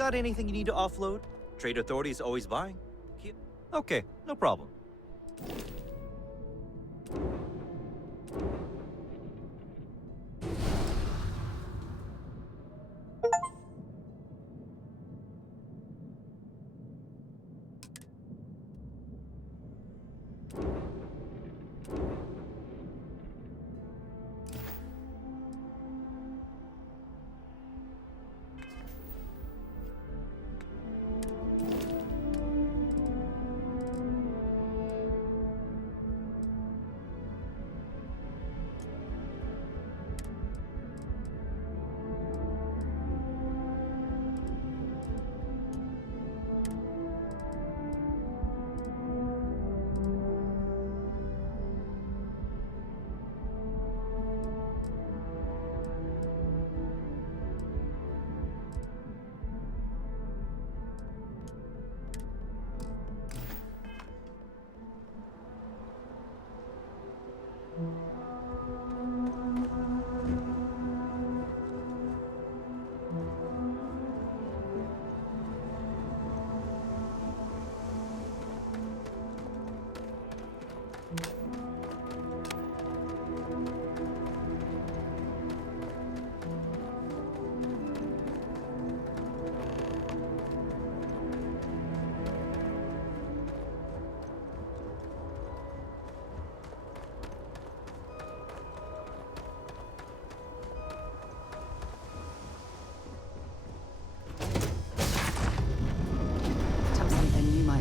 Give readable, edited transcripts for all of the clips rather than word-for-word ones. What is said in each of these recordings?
Got anything you need to offload? Trade Authority is always buying. Okay, no problem.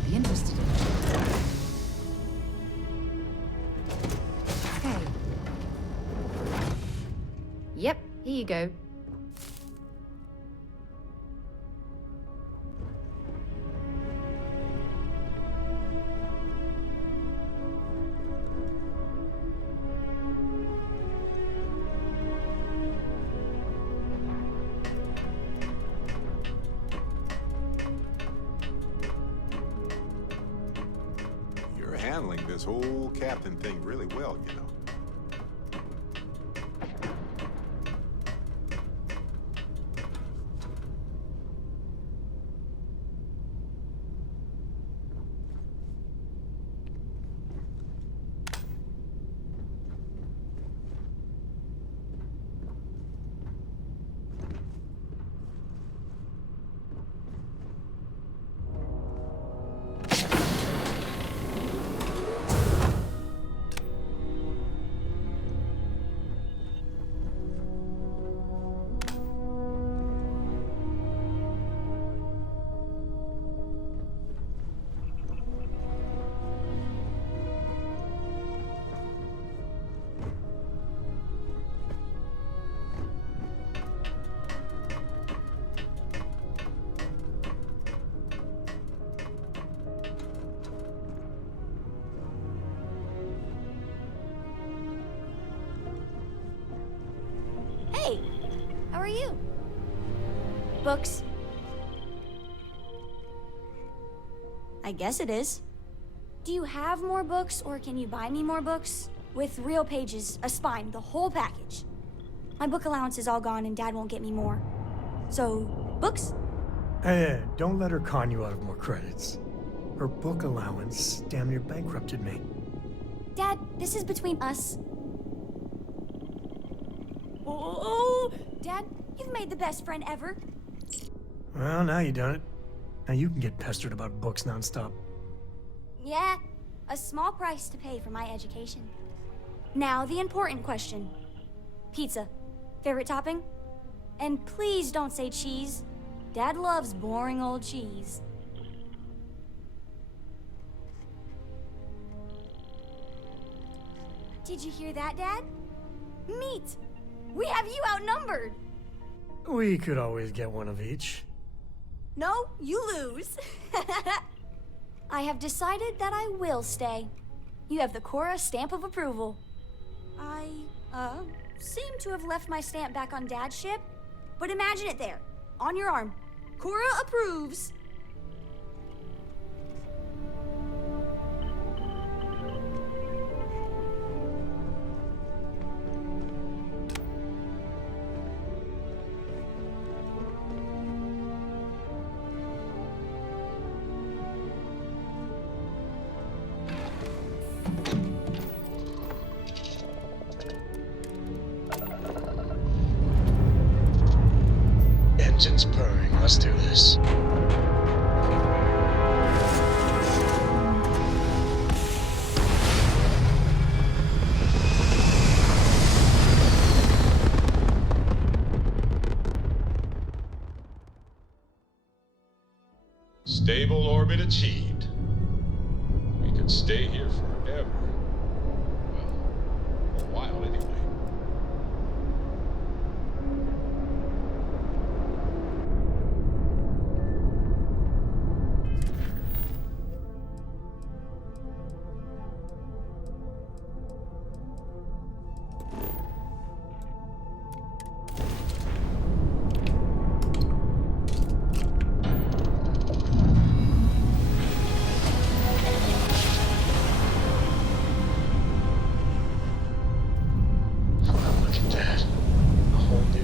Be interested in. Okay. Yep, here you go. Handling this whole captain thing really well, you know. Hey, how are you? Books? I guess it is. Do you have more books, or can you buy me more books? With real pages, a spine, the whole package. My book allowance is all gone and Dad won't get me more. So, books? Hey, don't let her con you out of more credits. Her book allowance damn near bankrupted me. Dad, this is between us. Oh, Dad, you've made the best friend ever. Well, now you done it. Now you can get pestered about books nonstop. Yeah, a small price to pay for my education. Now, the important question. Pizza. Favorite topping? And please don't say cheese. Dad loves boring old cheese. Did you hear that, Dad? Meat! We have you outnumbered! We could always get one of each. No, you lose. I have decided that I will stay. You have the Cora stamp of approval. I, seem to have left my stamp back on Dad's ship, but imagine it there, on your arm. Cora approves. Engine's purring. Let's do this. Stable orbit achieved. We could stay here forever. Well, for a while anyway.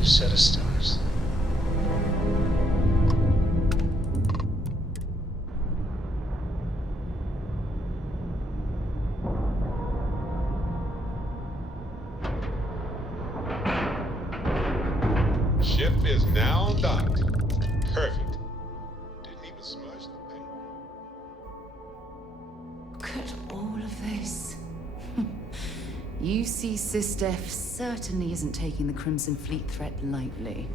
Set of stars. Ship is now docked. Perfect. Didn't even smudge the paint. Look at all of this. UC SysDef certainly isn't taking the Crimson Fleet threat lightly.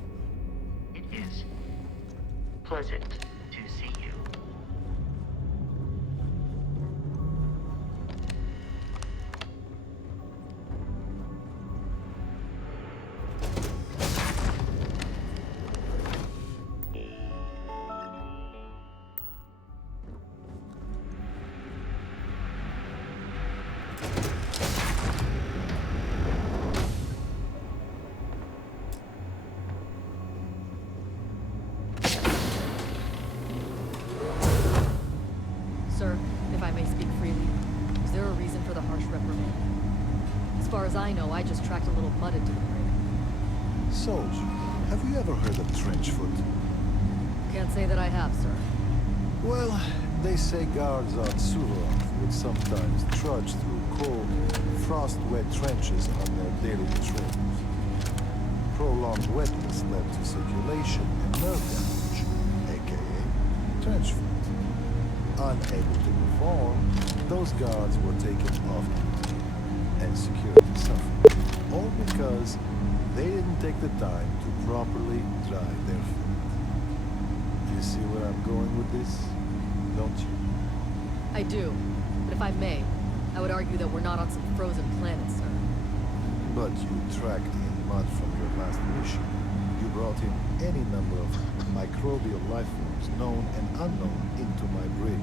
It is pleasant to see you. Sir, if I may speak freely, is there a reason for the harsh reprimand? As far as I know, I just tracked a little mud into the brig. Soldier, have you ever heard of trenchfoot? Can't say that I have, sir. Well, they say guards on Suvorov would sometimes trudge through cold, frost-wet trenches on their daily patrols. Prolonged wetness led to circulation and nerve damage, aka trenchfoot. Unable to perform, those guards were taken off duty, and security suffered, all because they didn't take the time to properly dry their feet. You see where I'm going with this, don't you? I do, but if I may, I would argue that we're not on some frozen planet, sir. But you tracked in mud from your last mission. You brought in any number of microbial life forms, known and unknown, into my brig.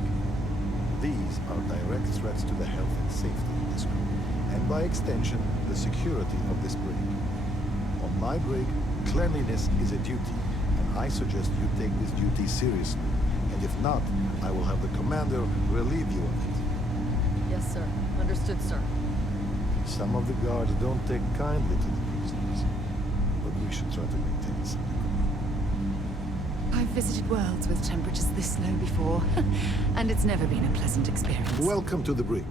These are direct threats to the health and safety of this crew, and by extension, the security of this brig. On my brig, cleanliness is a duty, and I suggest you take this duty seriously. And if not, I will have the commander relieve you of it. Yes, sir. Understood, sir. Some of the guards don't take kindly to the prisoners, but we should try to maintain some decorum. I've visited worlds with temperatures this low before, and it's never been a pleasant experience. Welcome to the brig.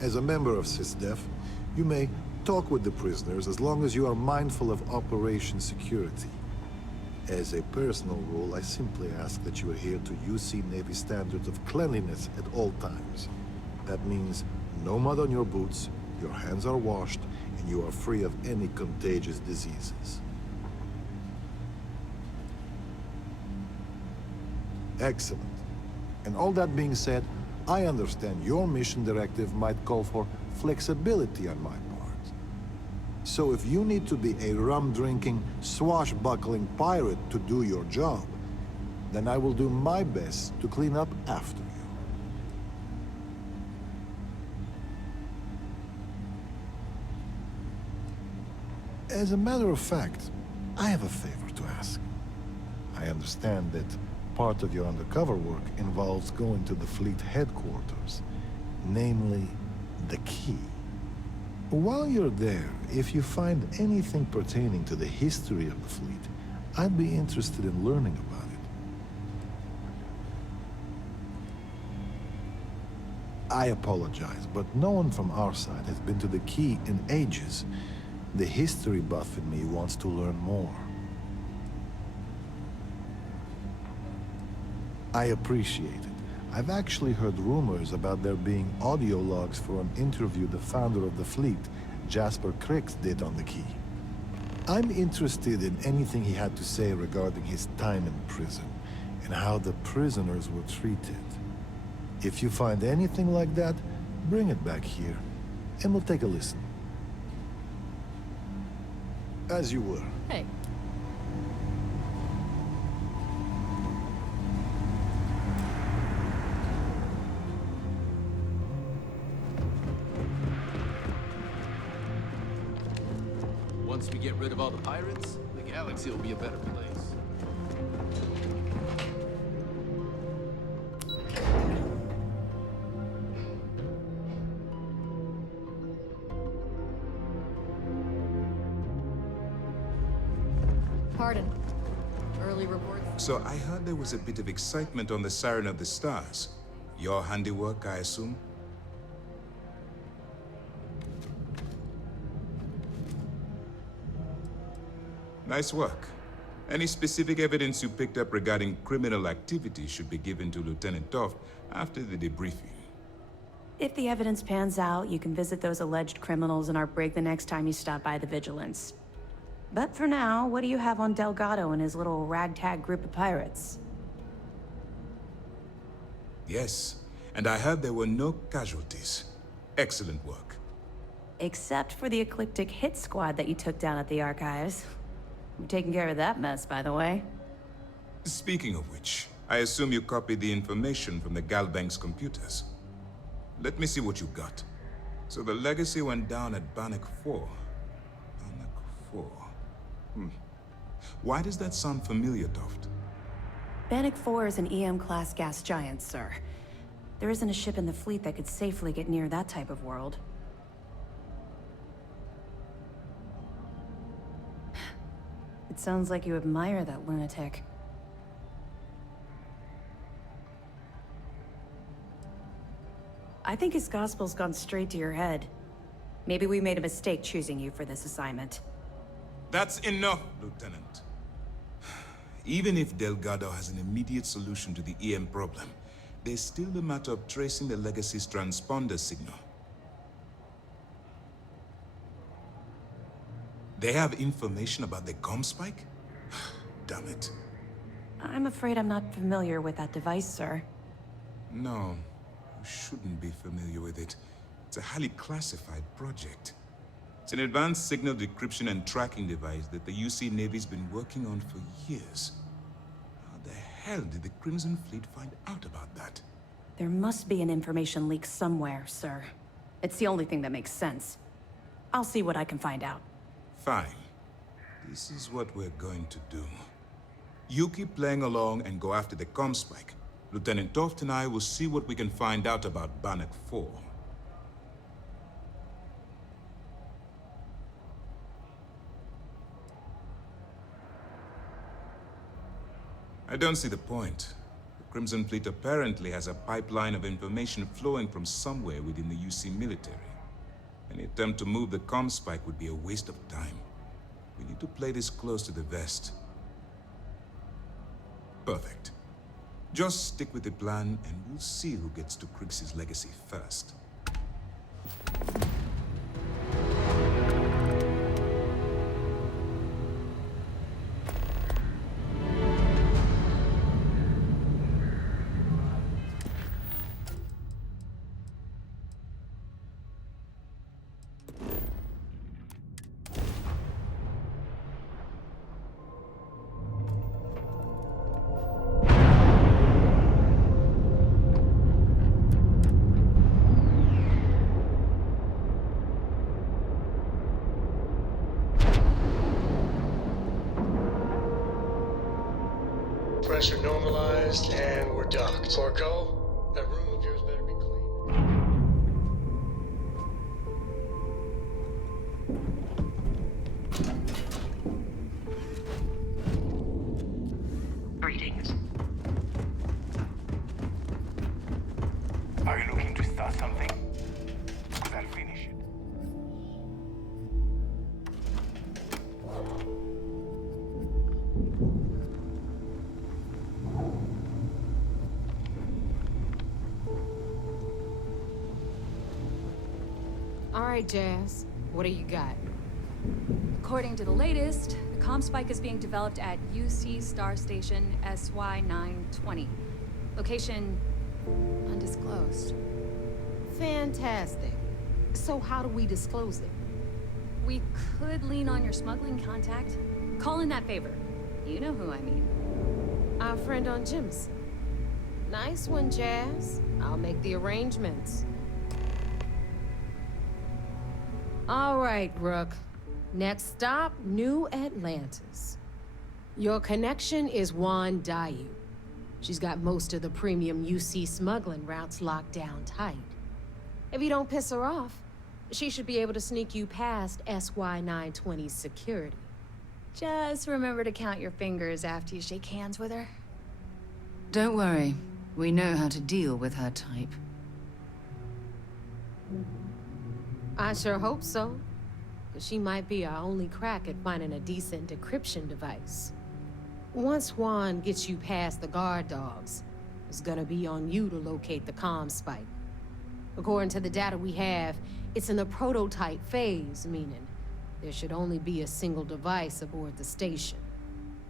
As a member of SysDef, you may talk with the prisoners as long as you are mindful of operation security. As a personal rule, I simply ask that you adhere to UC Navy standards of cleanliness at all times. That means no mud on your boots, your hands are washed, and you are free of any contagious diseases. Excellent. And all that being said, I understand your mission directive might call for flexibility on my part. So if you need to be a rum-drinking, swashbuckling pirate to do your job, then I will do my best to clean up after you. As a matter of fact, I have a favor to ask. I understand that part of your undercover work involves going to the fleet headquarters, namely the key. While you're there, if you find anything pertaining to the history of the fleet, I'd be interested in learning about it. I apologize, but no one from our side has been to the key in ages. The history buff in me wants to learn more. I appreciate it. I've actually heard rumors about there being audio logs for an interview the founder of the fleet, Jasper Crix, did on the Key. I'm interested in anything he had to say regarding his time in prison and how the prisoners were treated. If you find anything like that, bring it back here, and we'll take a listen. As you were. Hey. Once we get rid of all the pirates, the galaxy will be a better place. Pardon. Early reports. So I heard there was a bit of excitement on the Siren of the Stars. Your handiwork, I assume? Nice work. Any specific evidence you picked up regarding criminal activity should be given to Lieutenant Toft after the debriefing. If the evidence pans out, you can visit those alleged criminals in our brig the next time you stop by the Vigilance. But for now, what do you have on Delgado and his little ragtag group of pirates? Yes, and I heard there were no casualties. Excellent work. Except for the eclectic hit squad that you took down at the archives. I'm taking care of that mess, by the way. Speaking of which, I assume you copied the information from the Galbank's computers. Let me see what you got. So the Legacy went down at Bannock 4. Bannock 4. Why does that sound familiar, Toft? Bannock 4 is an EM-class gas giant, sir. There isn't a ship in the fleet that could safely get near that type of world. It sounds like you admire that lunatic. I think his gospel's gone straight to your head. Maybe we made a mistake choosing you for this assignment. That's enough, Lieutenant. Even if Delgado has an immediate solution to the EM problem, there's still the matter of tracing the Legacy's transponder signal. They have information about the comm spike? Damn it. I'm afraid I'm not familiar with that device, sir. No, you shouldn't be familiar with it. It's a highly classified project. It's an advanced signal decryption and tracking device that the UC Navy's been working on for years. How the hell did the Crimson Fleet find out about that? There must be an information leak somewhere, sir. It's the only thing that makes sense. I'll see what I can find out. Fine. This is what we're going to do. You keep playing along and go after the comm spike. Lieutenant Toft and I will see what we can find out about Bannock 4. I don't see the point. The Crimson Fleet apparently has a pipeline of information flowing from somewhere within the UC military. Any attempt to move the comm spike would be a waste of time. We need to play this close to the vest. Perfect. Just stick with the plan, and we'll see who gets to Crix's legacy first. Pressure normalized, and we're docked. Porco, that room of yours better be clean. Greetings. Are you looking to start something? Because I'll finish it. right, Jazz. What do you got? According to the latest, the comm spike is being developed at UC Star Station SY920. Location undisclosed. Fantastic. So how do we disclose it? We could lean on your smuggling contact. Call in that favor. You know who I mean. Our friend on Jim's. Nice one, Jazz. I'll make the arrangements. All right, Rook. Next stop, New Atlantis. Your connection is Juan Dayu. She's got most of the premium UC smuggling routes locked down tight. If you don't piss her off, she should be able to sneak you past SY920's security. Just remember to count your fingers after you shake hands with her. Don't worry. We know how to deal with her type. I sure hope so. Because she might be our only crack at finding a decent decryption device. Once Juan gets you past the guard dogs, it's gonna be on you to locate the comm spike. According to the data we have, it's in the prototype phase, meaning there should only be a single device aboard the station.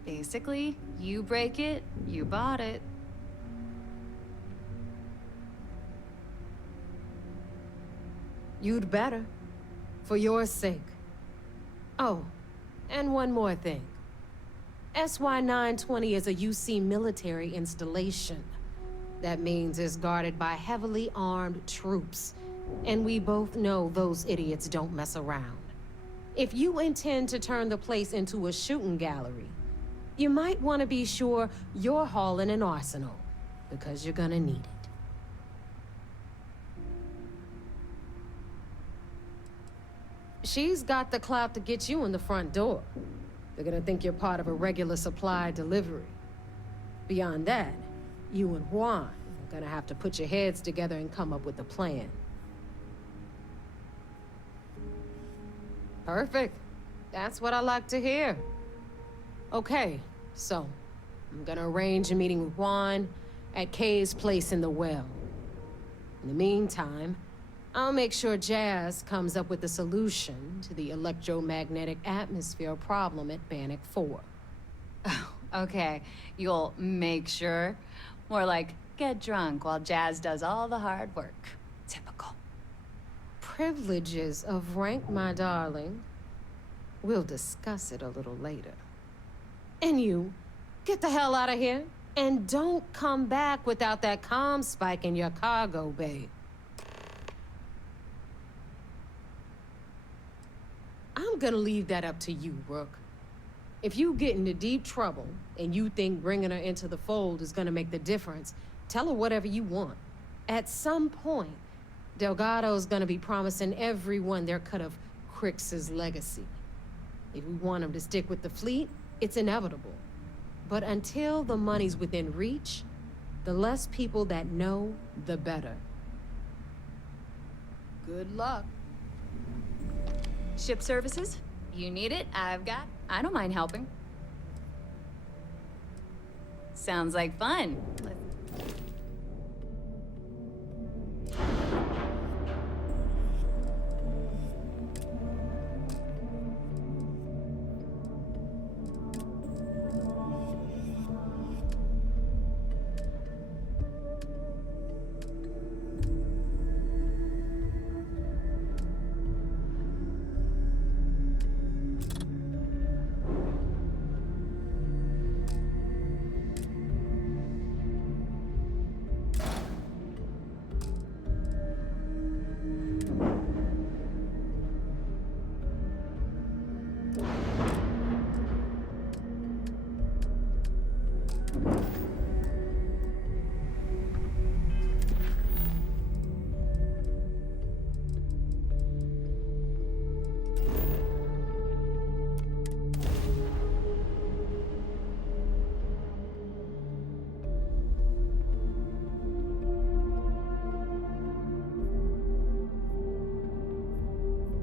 Basically, you break it, you bought it. You'd better. For your sake. Oh, and one more thing. SY920 is a UC military installation. That means it's guarded by heavily armed troops. And we both know those idiots don't mess around. If you intend to turn the place into a shooting gallery, you might want to be sure you're hauling an arsenal, because you're gonna need it. She's got the clout to get you in the front door. They're gonna think you're part of a regular supply delivery. Beyond that, you and Juan are gonna have to put your heads together and come up with a plan. Perfect. That's what I like to hear. Okay, so I'm gonna arrange a meeting with Juan at Kay's place in the well. In the meantime, I'll make sure Jazz comes up with a solution to the electromagnetic atmosphere problem at Bannock 4. Oh, okay. You'll make sure. More like, get drunk while Jazz does all the hard work. Typical. Privileges of rank, my darling. We'll discuss it a little later. And you, get the hell out of here. And don't come back without that comm spike in your cargo bay. I'm gonna leave that up to you, Rook. If you get into deep trouble and you think bringing her into the fold is gonna make the difference, tell her whatever you want. At some point, Delgado's gonna be promising everyone their cut of Crix's legacy. If we want him to stick with the fleet, it's inevitable. But until the money's within reach, the less people that know, the better. Good luck. Ship services? You need it, I've got. I don't mind helping. Sounds like fun.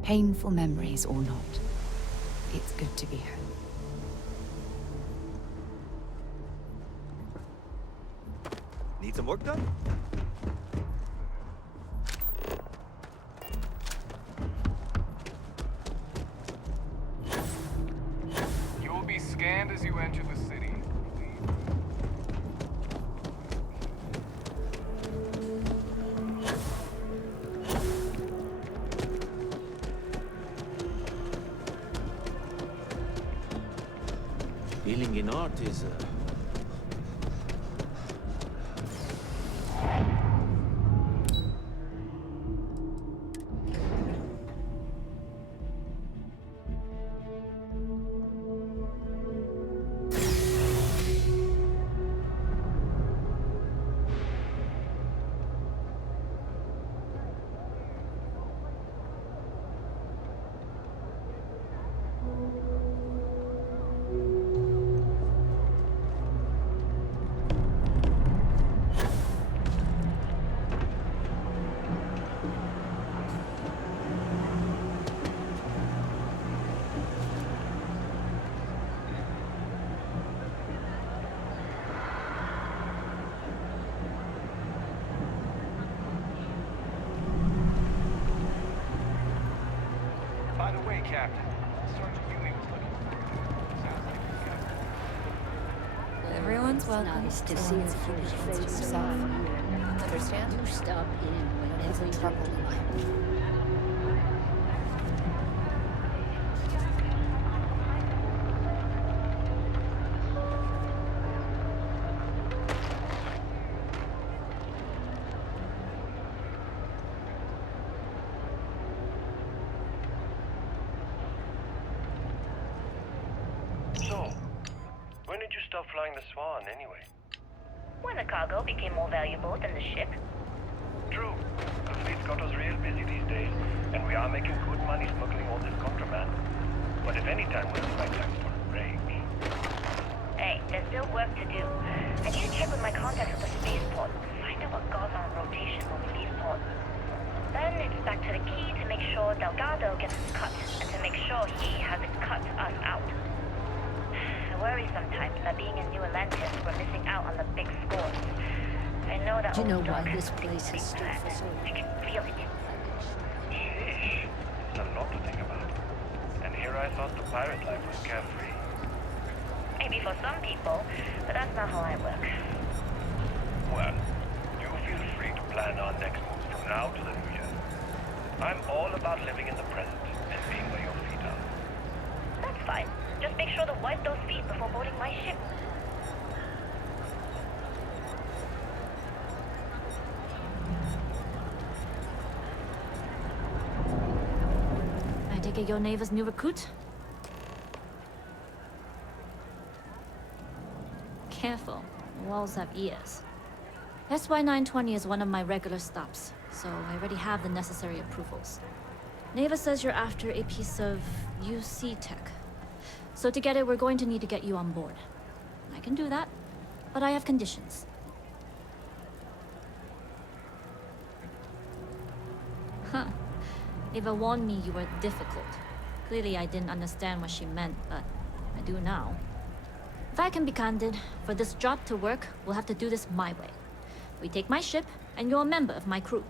Painful memories or not, it's good to be home. Need some work done? scanned as you enter the city. Dealing in art is By the way, Captain, Sergeant Yumi was looking for you. Sounds like he's got Everyone's welcome. Nice to see your pretty face yourself. Understand? You stop in whenever It's a trouble you're in life. So, when did you stop flying the Swan, anyway? When the cargo became more valuable than the ship. True. The fleet's got us real busy these days, and we are making good money smuggling all this contraband. But if any time was the right time for a break... Hey, there's still work to do. I need to check with my contacts at the spaceport, find out what goes on rotation when we leave port. Then it's back to the key to make sure Delgado gets his cut, and to make sure he hasn't cut us out. I worry sometimes that being in New Atlantis, we're missing out on the big scores. I know that Do you know old why dog this has place has stood for so long? I can feel it. Sheesh. It's a lot to think about. And here I thought the pirate life was carefree. Maybe for some people, but that's not how I work. Well, you feel free to plan our next move from now to the new year. I'm all about living in the present and being where your feet are. That's fine. Just make sure to wipe those feet before boarding my ship. I take it your neighbor's new recruit? Careful. Walls have ears. SY920 is one of my regular stops, so I already have the necessary approvals. Neva says you're after a piece of UC tech. So to get it, we're going to need to get you on board. I can do that, but I have conditions. Huh. Eva warned me you were difficult. Clearly I didn't understand what she meant, but I do now. If I can be candid, for this job to work, we'll have to do this my way. We take my ship, and you're a member of my crew.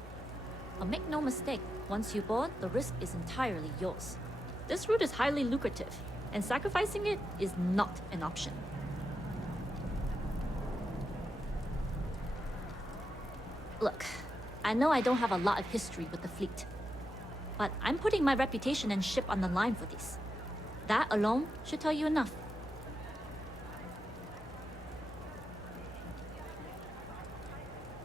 But make no mistake, once you board, the risk is entirely yours. This route is highly lucrative, and sacrificing it is not an option. Look, I know I don't have a lot of history with the fleet, but I'm putting my reputation and ship on the line for this. That alone should tell you enough.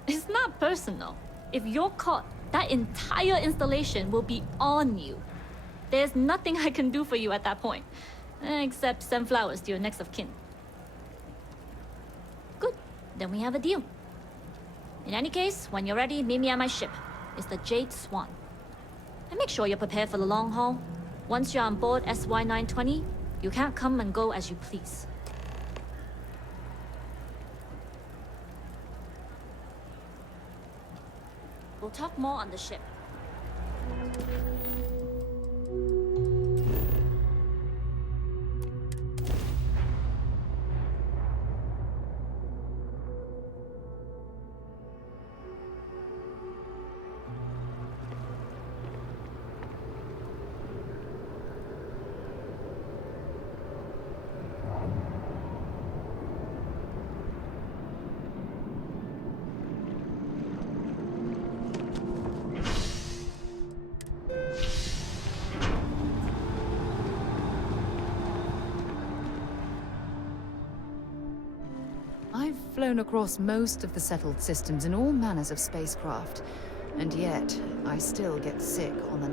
It's not personal. If you're caught, that entire installation will be on you. There's nothing I can do for you at that point, except send flowers to your next of kin. Good, then we have a deal. In any case, when you're ready, meet me at my ship. It's the Jade Swan. And make sure you're prepared for the long haul. Once you're on board SY920, you can't come and go as you please. We'll talk more on the ship. flown across most of the settled systems in all manners of spacecraft, and yet I still get sick on the...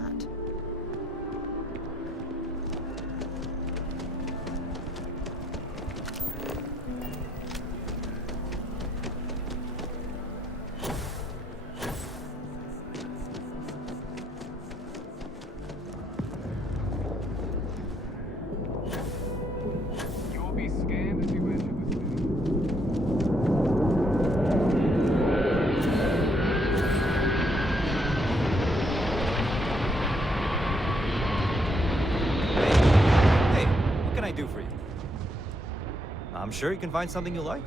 nut. You'll be scanned as you enter the city. Hey, what can I do for you? I'm sure you can find something you like.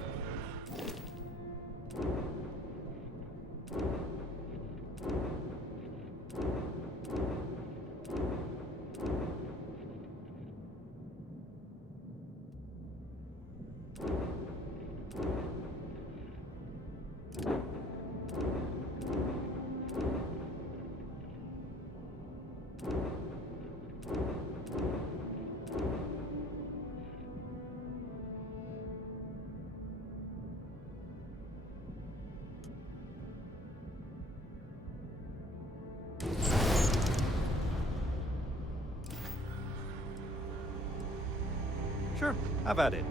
Sure, have at it.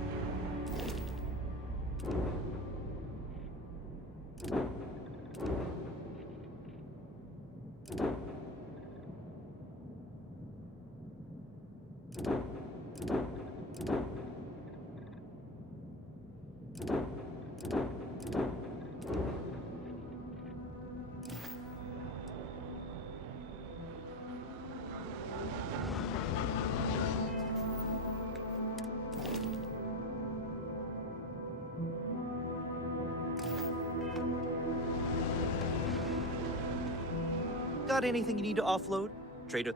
Got anything you need to offload? Trader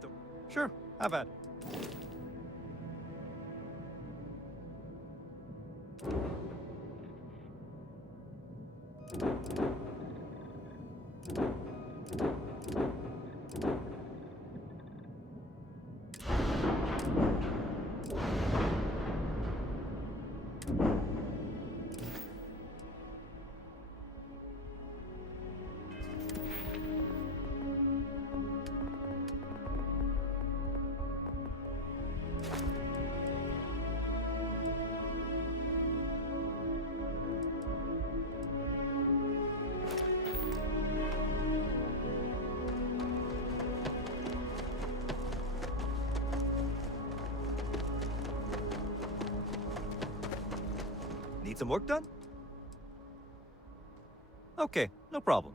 Sure, have at it. Need some work done? Okay, no problem.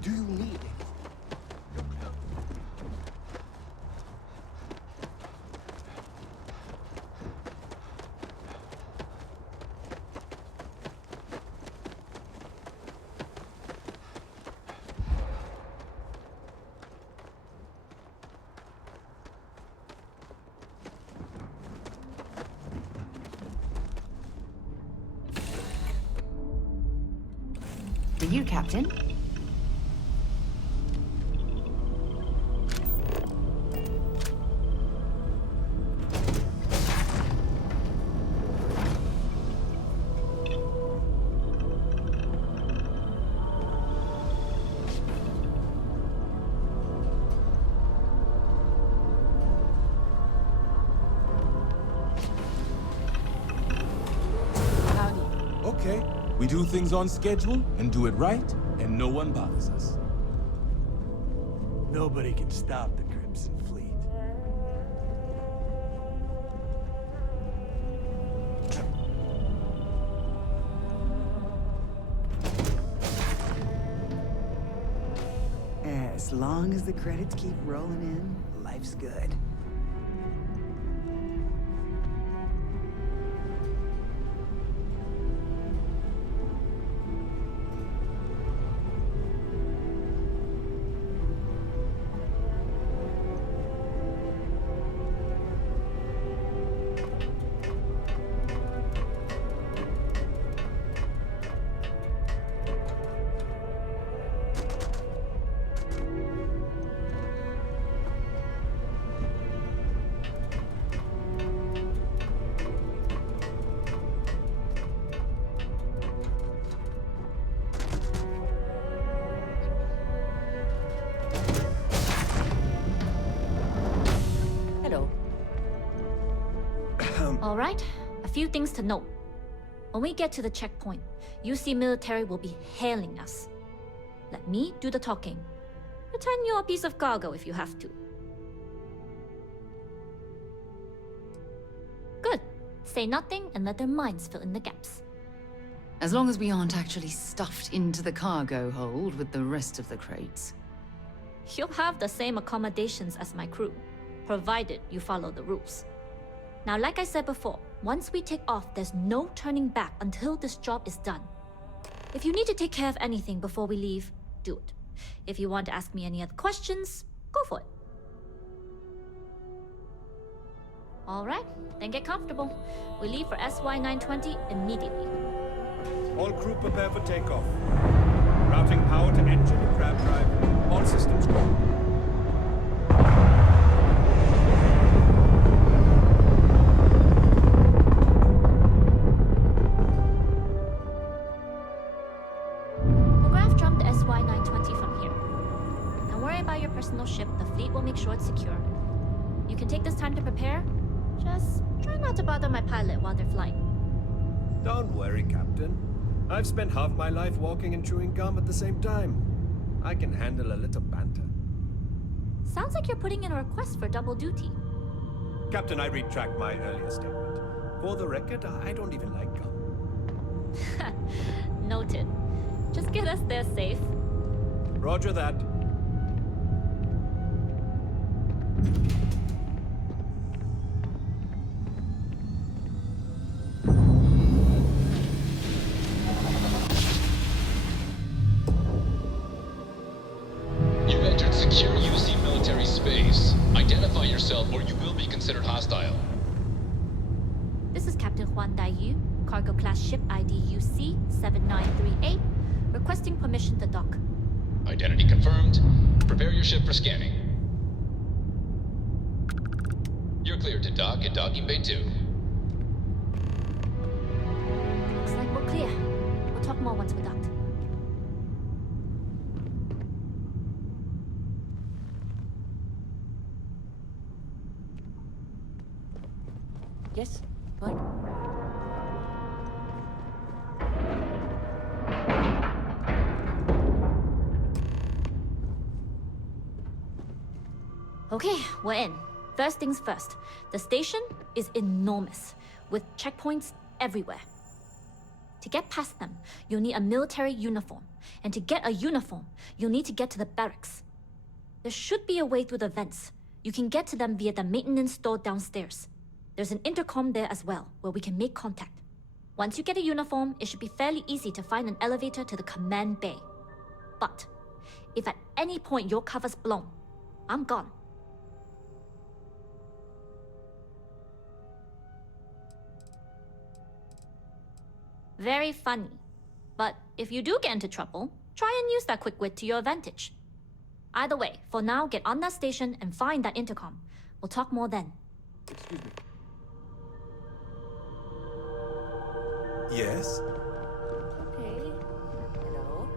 Do you need it? For you, Captain. Okay, we do things on schedule and do it right, and no one bothers us. Nobody can stop the Crimson Fleet. As long as the credits keep rolling in, life's good. All right, a few things to note. When we get to the checkpoint, UC military will be hailing us. Let me do the talking. Pretend you're a piece of cargo if you have to. Good. Say nothing and let their minds fill in the gaps. As long as we aren't actually stuffed into the cargo hold with the rest of the crates. You'll have the same accommodations as my crew, provided you follow the rules. Now, like I said before, once we take off, there's no turning back until this job is done. If you need to take care of anything before we leave, do it. If you want to ask me any other questions, go for it. All right, then get comfortable. We leave for SY920 immediately. All crew prepare for takeoff. Routing power to engine and crab drive. All systems go. Personal ship, the fleet will make sure it's secure. You can take this time to prepare. Just try not to bother my pilot while they're flying. Don't worry, Captain. I've spent half my life walking and chewing gum at the same time. I can handle a little banter. Sounds like you're putting in a request for double duty. Captain, I retract my earlier statement. For the record, I don't even like gum. Noted. Just get us there safe. Roger that. You've entered secure UC military space. Identify yourself or you will be considered hostile. This is Captain Huan Daiyu, cargo class ship ID UC-7938, requesting permission to dock. Identity confirmed. Prepare your ship for scanning. You're cleared to dock at docking bay 2. Looks like we're clear. We'll talk more once we're docked. Yes? What? Okay, we're in. First things first. The station is enormous, with checkpoints everywhere. To get past them, you'll need a military uniform. And to get a uniform, you'll need to get to the barracks. There should be a way through the vents. You can get to them via the maintenance store downstairs. There's an intercom there as well, where we can make contact. Once you get a uniform, it should be fairly easy to find an elevator to the command bay. But if at any point your cover's blown, I'm gone. Very funny. But if you do get into trouble, try and use that quick wit to your advantage. Either way, for now, get on that station and find that intercom. We'll talk more then. Excuse me. Yes? Okay. Hello?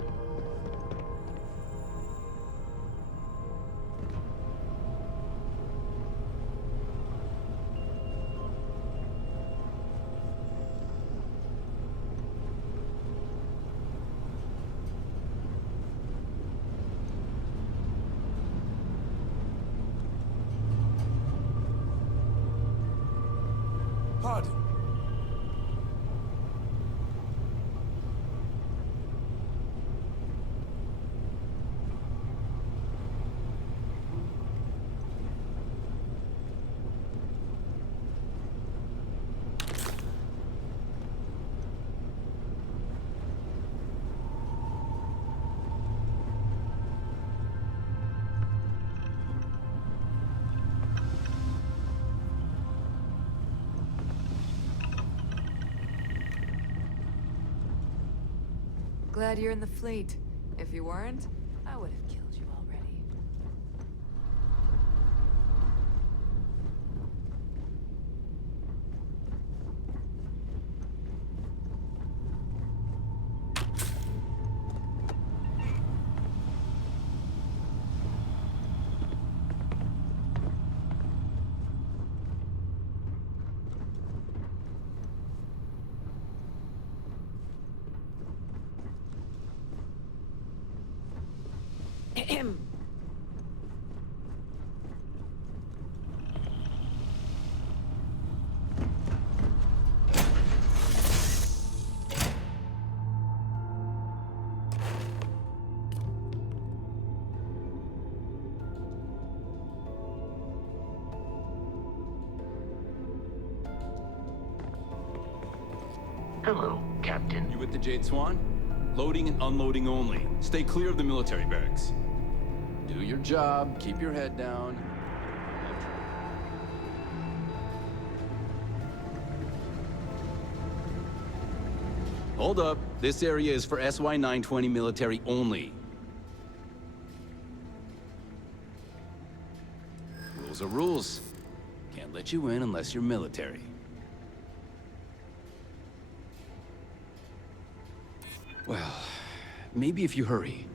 Pardon. Glad you're in the fleet. If you weren't, I would have killed you already. Hello, Captain. You with the Jade Swan? Loading and unloading only. Stay clear of the military barracks. Do your job, keep your head down. Hold up. This area is for SY-920 military only. Rules are rules. Can't let you in unless you're military. Well, maybe if you hurry.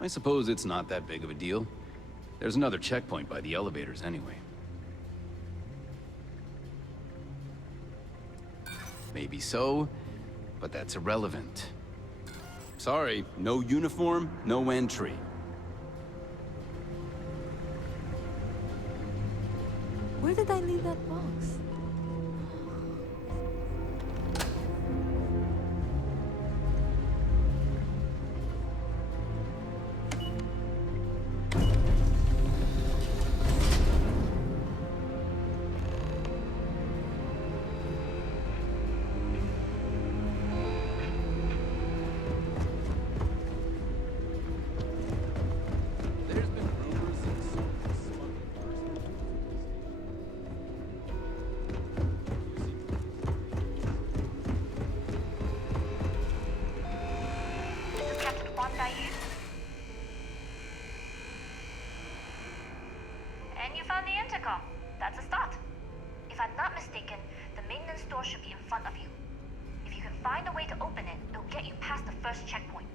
I suppose it's not that big of a deal. There's another checkpoint by the elevators anyway. Maybe so, but that's irrelevant. Sorry, no uniform, no entry. Where did I leave that box? And you found the intercom. That's a start. If I'm not mistaken, the maintenance door should be in front of you. If you can find a way to open it, it'll get you past the first checkpoint.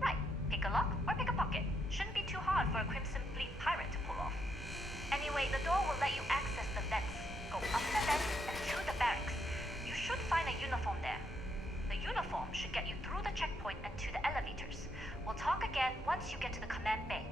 Right. Pick a lock or pick a pocket. Shouldn't be too hard for a Crimson Fleet pirate to pull off. Anyway, the door will let you access the vents. Go up the vents and to the barracks. You should find a uniform there. The uniform should get you through the checkpoint and to the elevators. We'll talk again once you get to the command bay.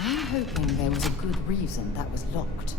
I'm hoping there was a good reason that was locked.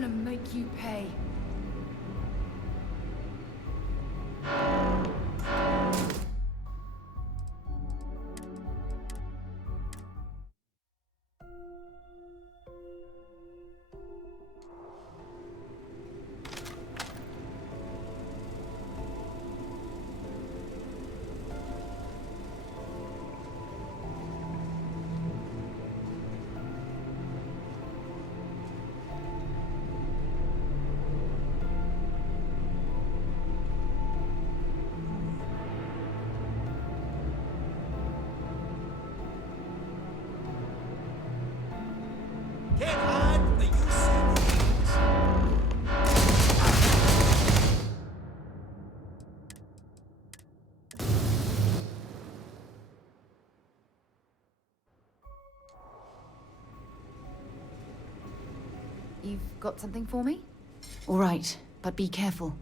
gonna make you pay. Can't hide from the UC Marines. You've got something for me? All right, but be careful.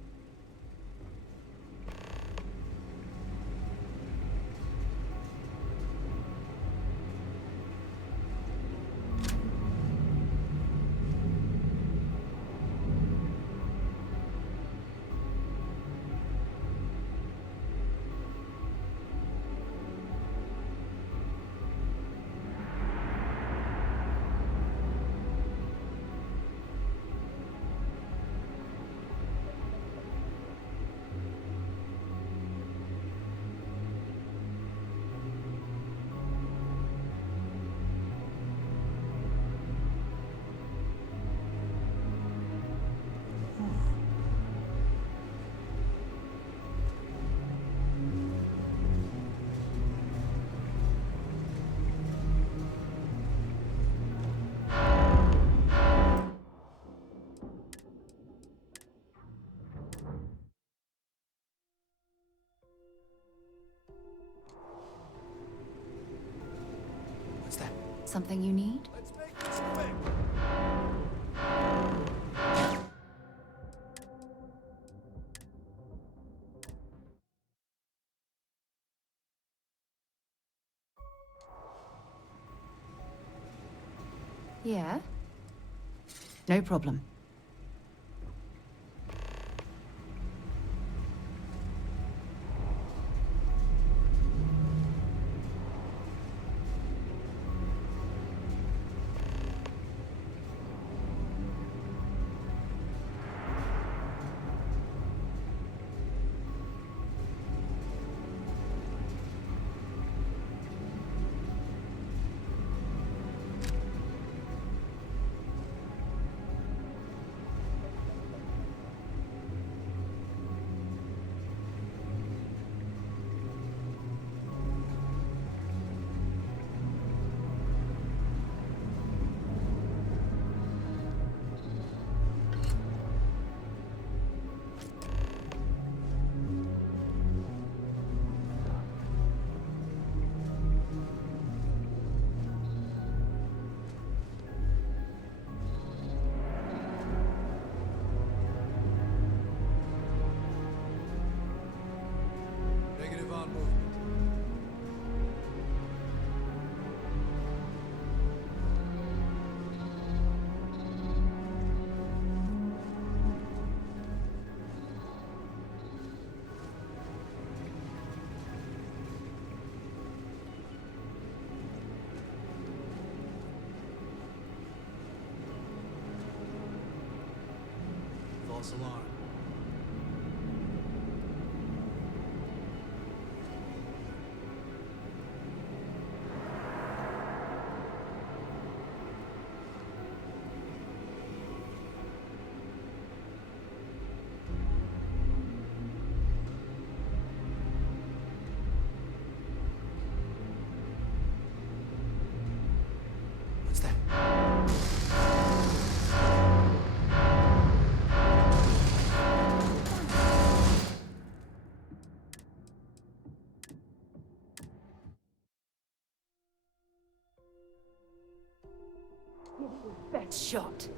What's that? Something you need? Let's make this quick. Yeah? No problem. Negative on movement. False alarm. What's that? Best shot.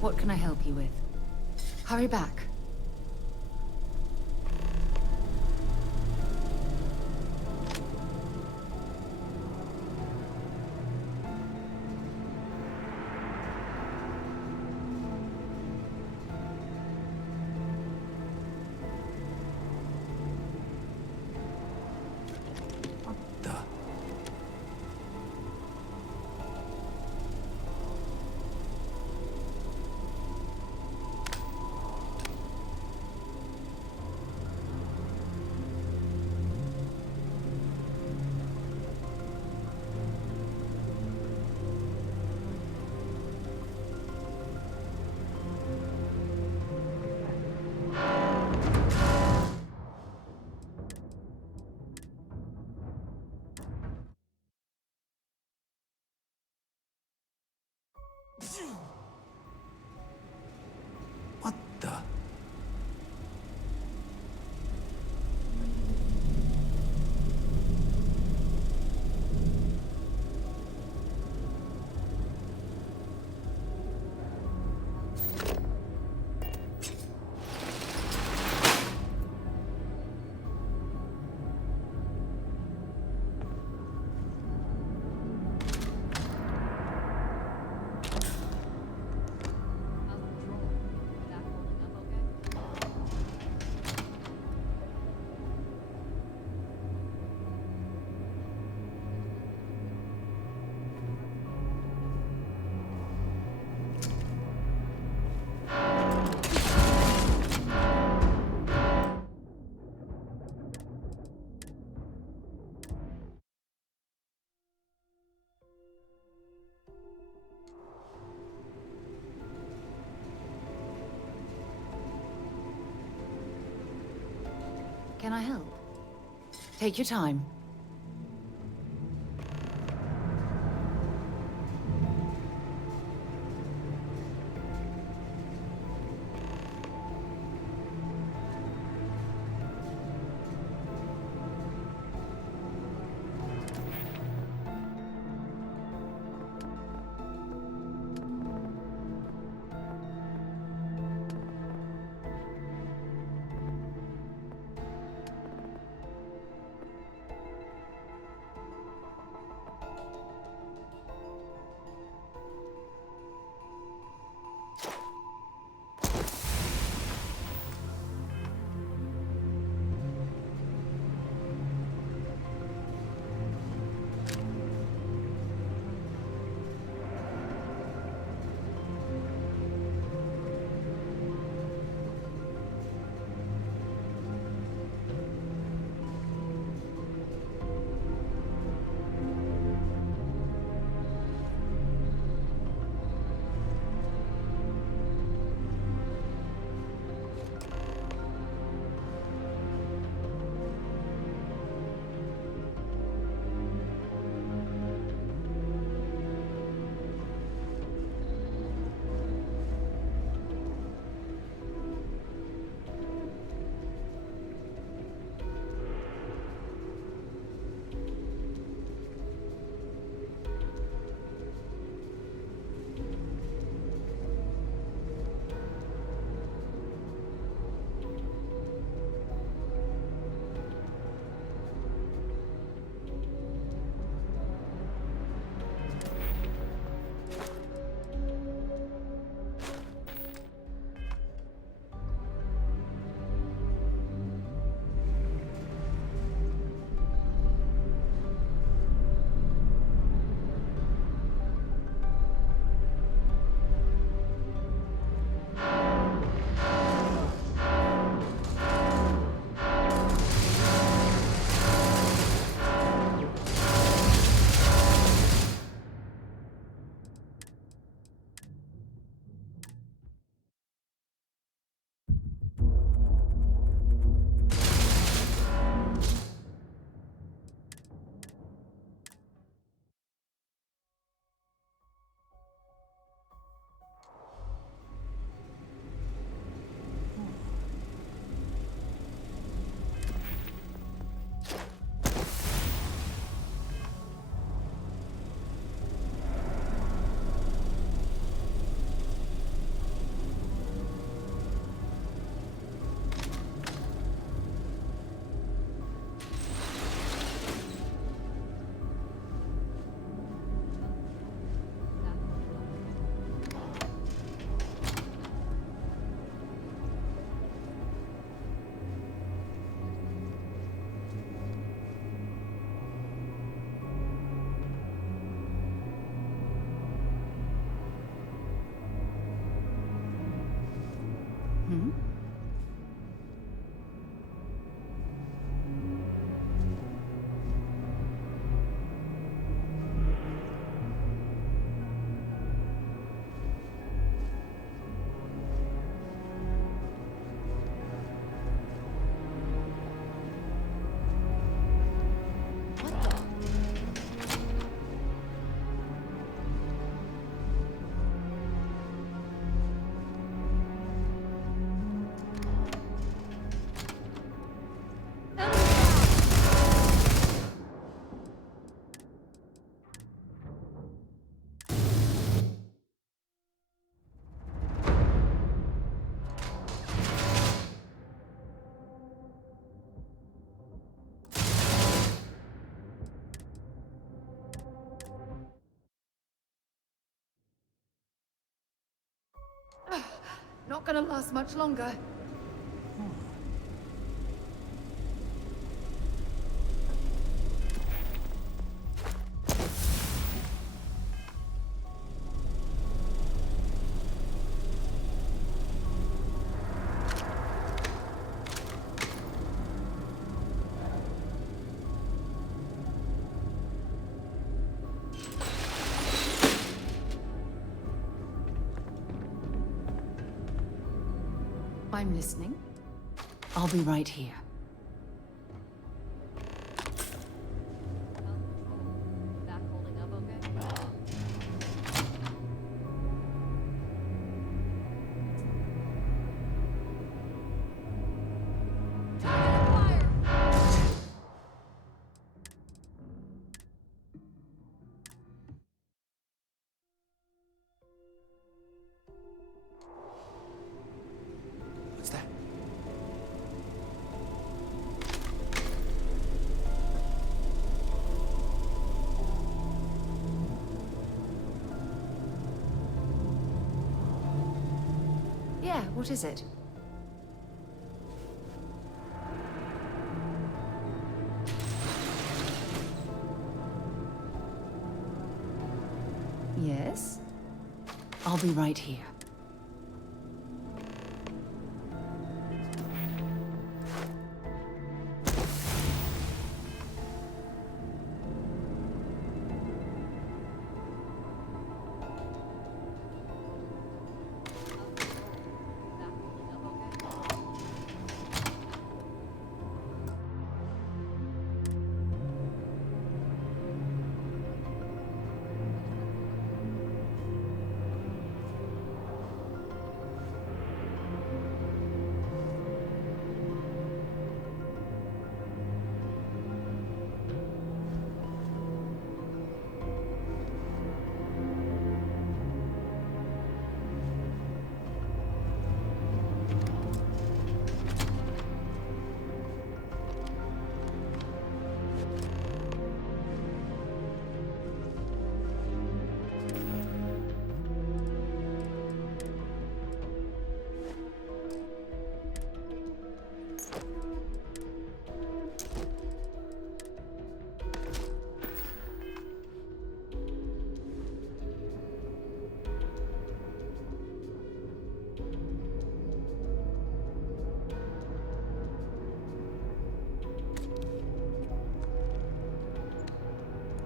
What can I help you with? Hurry back. What the? Can I help? Take your time. Not gonna last much longer. I'm listening. I'll be right here. Back holding up okay? What's that? Yeah, what is it? Yes? I'll be right here.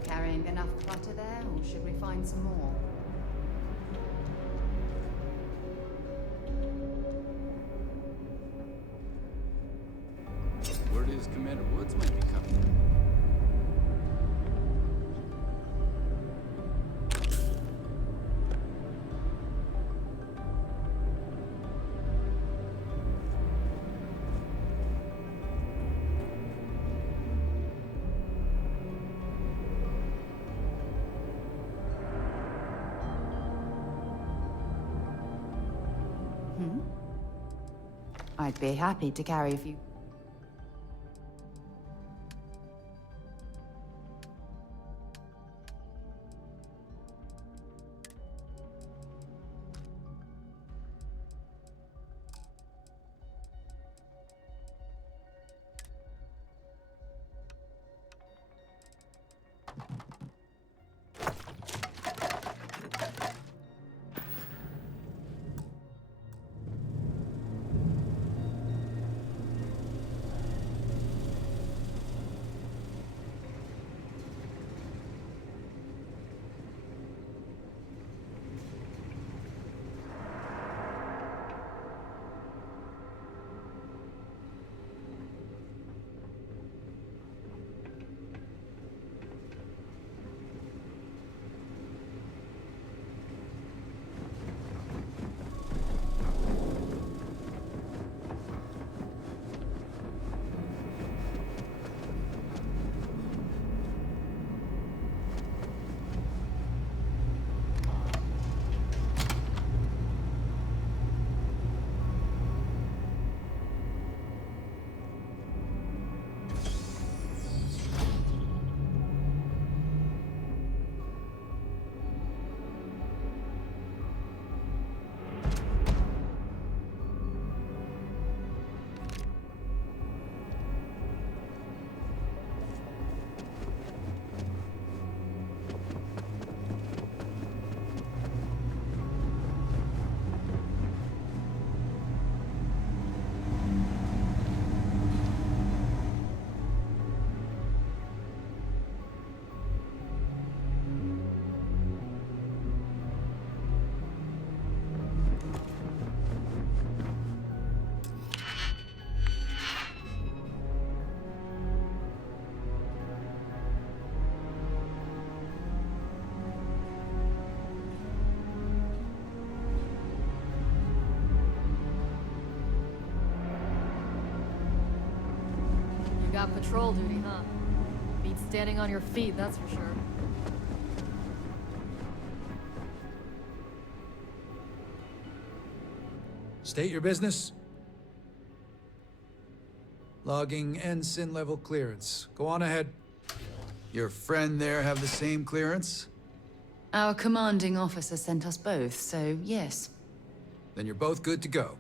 Carrying enough clutter there, or should we find some more? Word is Commander Woods might be coming. I'd be happy to carry a few. Got patrol duty, huh? Beats standing on your feet, that's for sure. State your business. Logging ensign level clearance. Go on ahead. Your friend there have the same clearance? Our commanding officer sent us both, so yes. Then you're both good to go.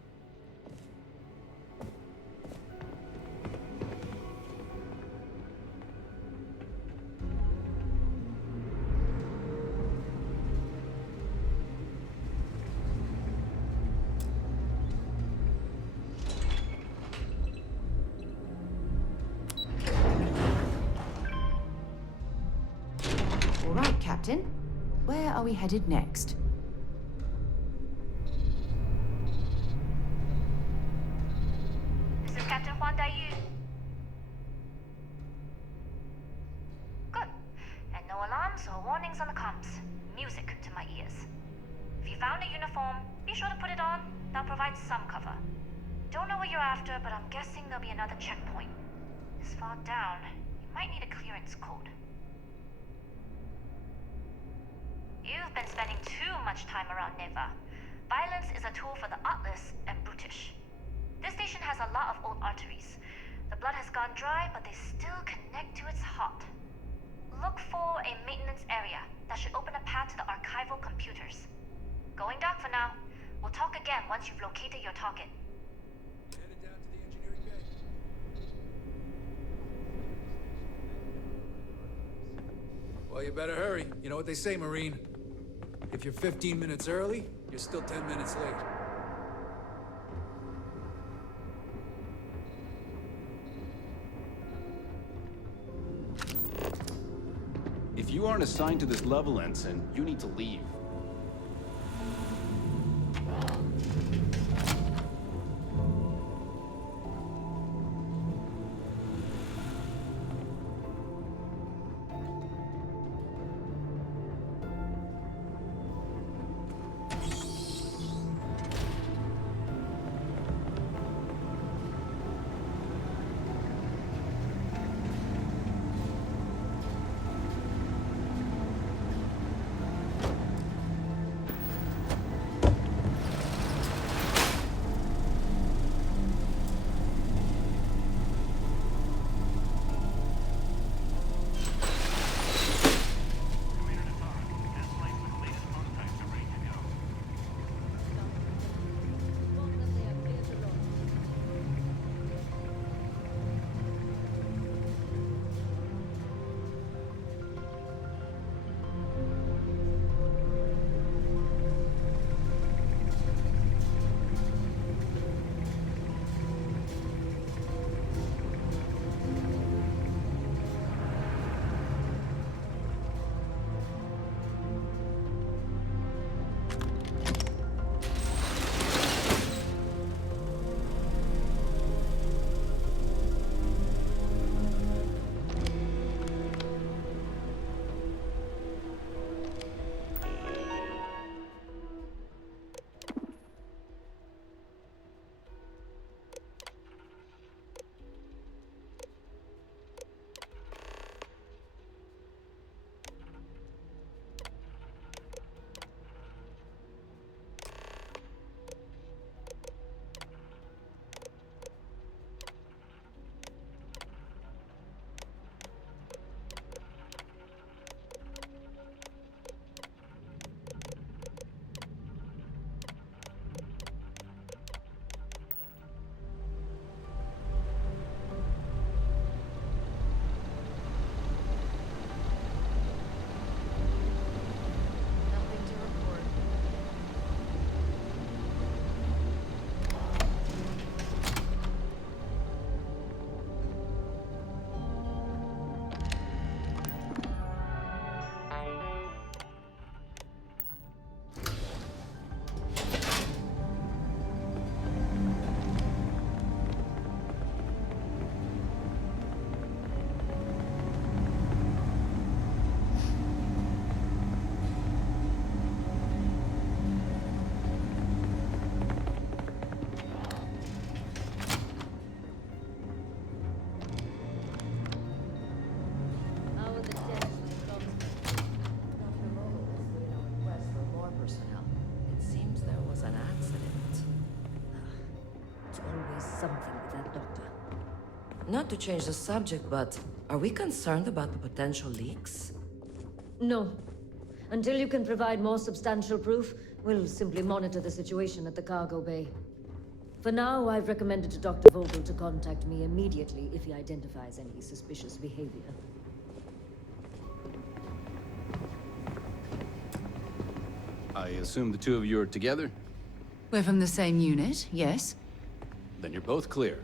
All right, Captain. Where are we headed next? This is Captain Huan Daiyu. Good. And no alarms or warnings on the comms. Music to my ears. If you found a uniform, be sure to put it on. That'll provide some cover. Don't know what you're after, but I'm guessing there'll be another checkpoint. This far down, you might need a clearance code. You've been spending too much time around Neva. Violence is a tool for the artless and brutish. This station has a lot of old arteries. The blood has gone dry, but they still connect to its heart. Look for a maintenance area that should open a path to the archival computers. Going dark for now. We'll talk again once you've located your target. Well, you better hurry. You know what they say, Marine. If you're 15 minutes early, you're still 10 minutes late. If you aren't assigned to this level, Ensign, you need to leave. Not to change the subject, but are we concerned about the potential leaks? No. Until you can provide more substantial proof, we'll simply monitor the situation at the cargo bay. For now, I've recommended to Dr. Vogel to contact me immediately if he identifies any suspicious behavior. I assume the two of you are together? We're from the same unit, yes? Then you're both clear.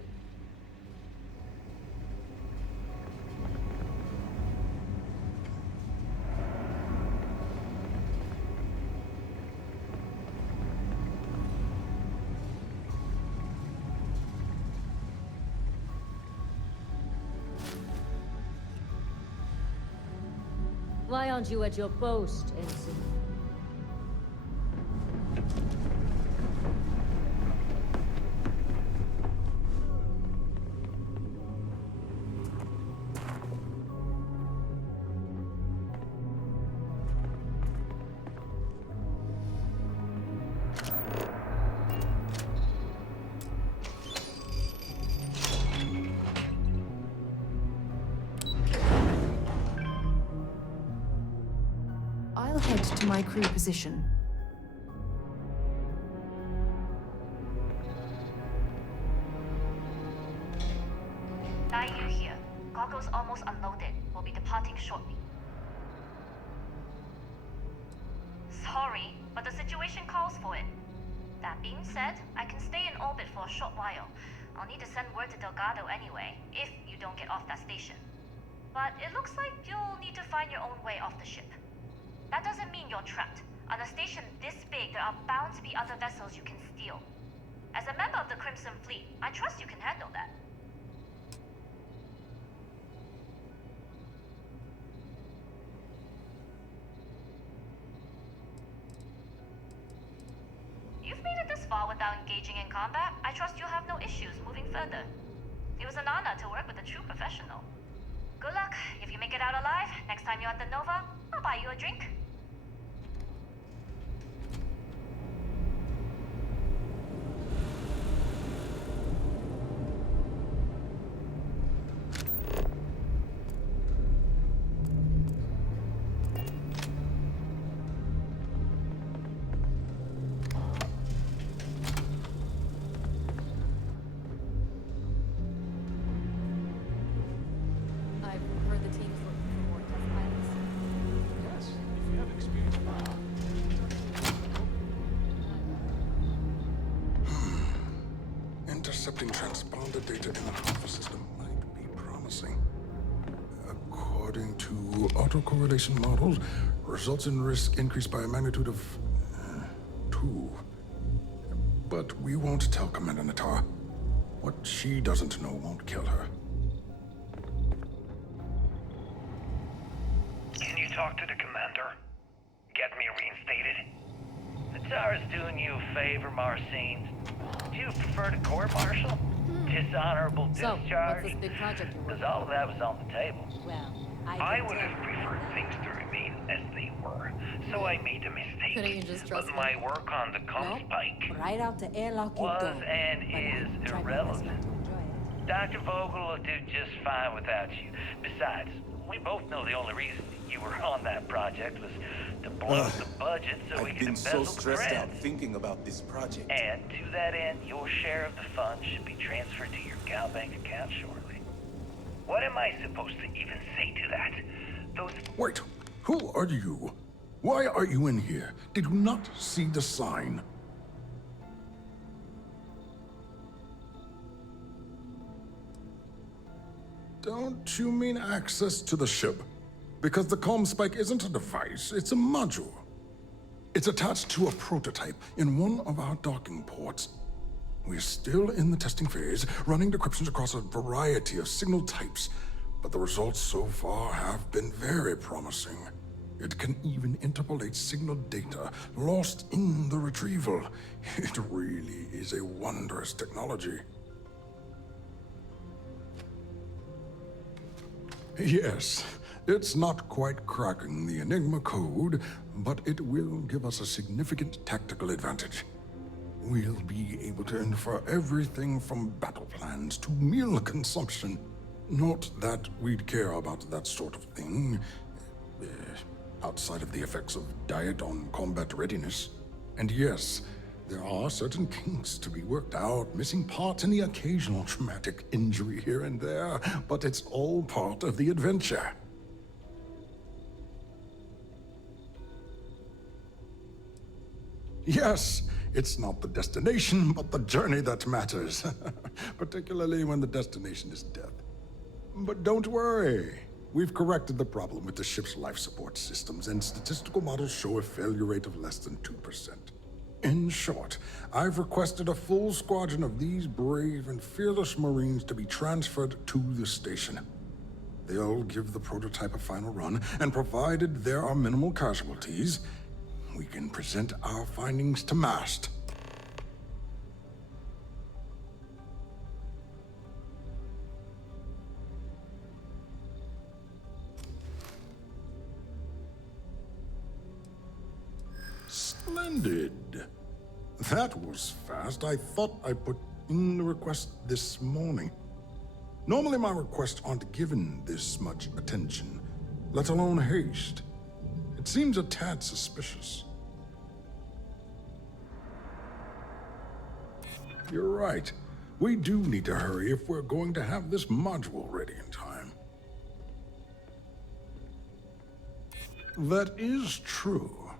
Why aren't you at your post, Ensign? I'll head to my crew position. Daiyu here. Cargo's almost unloaded. We'll be departing shortly. Sorry, but the situation calls for it. That being said, I can stay in orbit for a short while. I'll need to send word to Delgado anyway, if you don't get off that station. But it looks like you'll need to find your own way off the ship. That doesn't mean you're trapped. On a station this big, there are bound to be other vessels you can steal. As a member of the Crimson Fleet, I trust you can handle that. You've made it this far without engaging in combat. I trust you'll have no issues moving further. It was an honor to work with a true professional. Good luck. If you make it out alive, next time you're at the Nova, I'll buy you a drink. Intercepting transponder data in the Alpha system might be promising. According to autocorrelation models, results in risk increased by a magnitude of 2. But we won't tell Commander Natar. What she doesn't know won't kill her. Can you talk to the commander? Get me reinstated? Natara's doing you a favor, Marcine. Do you prefer to court-martial? Dishonorable discharge? What's this big project you're working Because all of that was on the table. Well, I would have preferred things to remain as they were, so I made a mistake. Couldn't you just trust but my work on the Comspike Right out the airlock you was go. and is irrelevant. Dr. Vogel will do just fine without you. Besides, we both know the only reason you were on that project was to blow the budget so we I've could been so embezzle stressed credits. out thinking about this project. And to that end, your share of the funds should be transferred to your Gal Bank account shortly. What am I supposed to even say to that? Those... Wait, who are you? Why are you in here? Did you not see the sign? Don't you mean access to the ship? Because the Comspike isn't a device, it's a module. It's attached to a prototype in one of our docking ports. We're still in the testing phase, running decryptions across a variety of signal types, but the results so far have been very promising. It can even interpolate signal data lost in the retrieval. It really is a wondrous technology. Yes, it's not quite cracking the Enigma code, but it will give us a significant tactical advantage. we'll be able to infer everything from battle plans to meal consumption. Not that we'd care about that sort of thing, outside of the effects of diet on combat readiness. And yes, there are certain kinks to be worked out, missing parts and the occasional traumatic injury here and there, but it's all part of the adventure. Yes, it's not the destination, but the journey that matters, particularly when the destination is death. But don't worry. We've corrected the problem with the ship's life support systems, and statistical models show a failure rate of less than 2%. In short, I've requested a full squadron of these brave and fearless Marines to be transferred to the station. They'll give the prototype a final run, and provided there are minimal casualties, we can present our findings to MAST. Splendid. That was fast. I thought I put in the request this morning. Normally my requests aren't given this much attention, let alone haste. It seems a tad suspicious. You're right. We do need to hurry if we're going to have this module ready in time. That is true.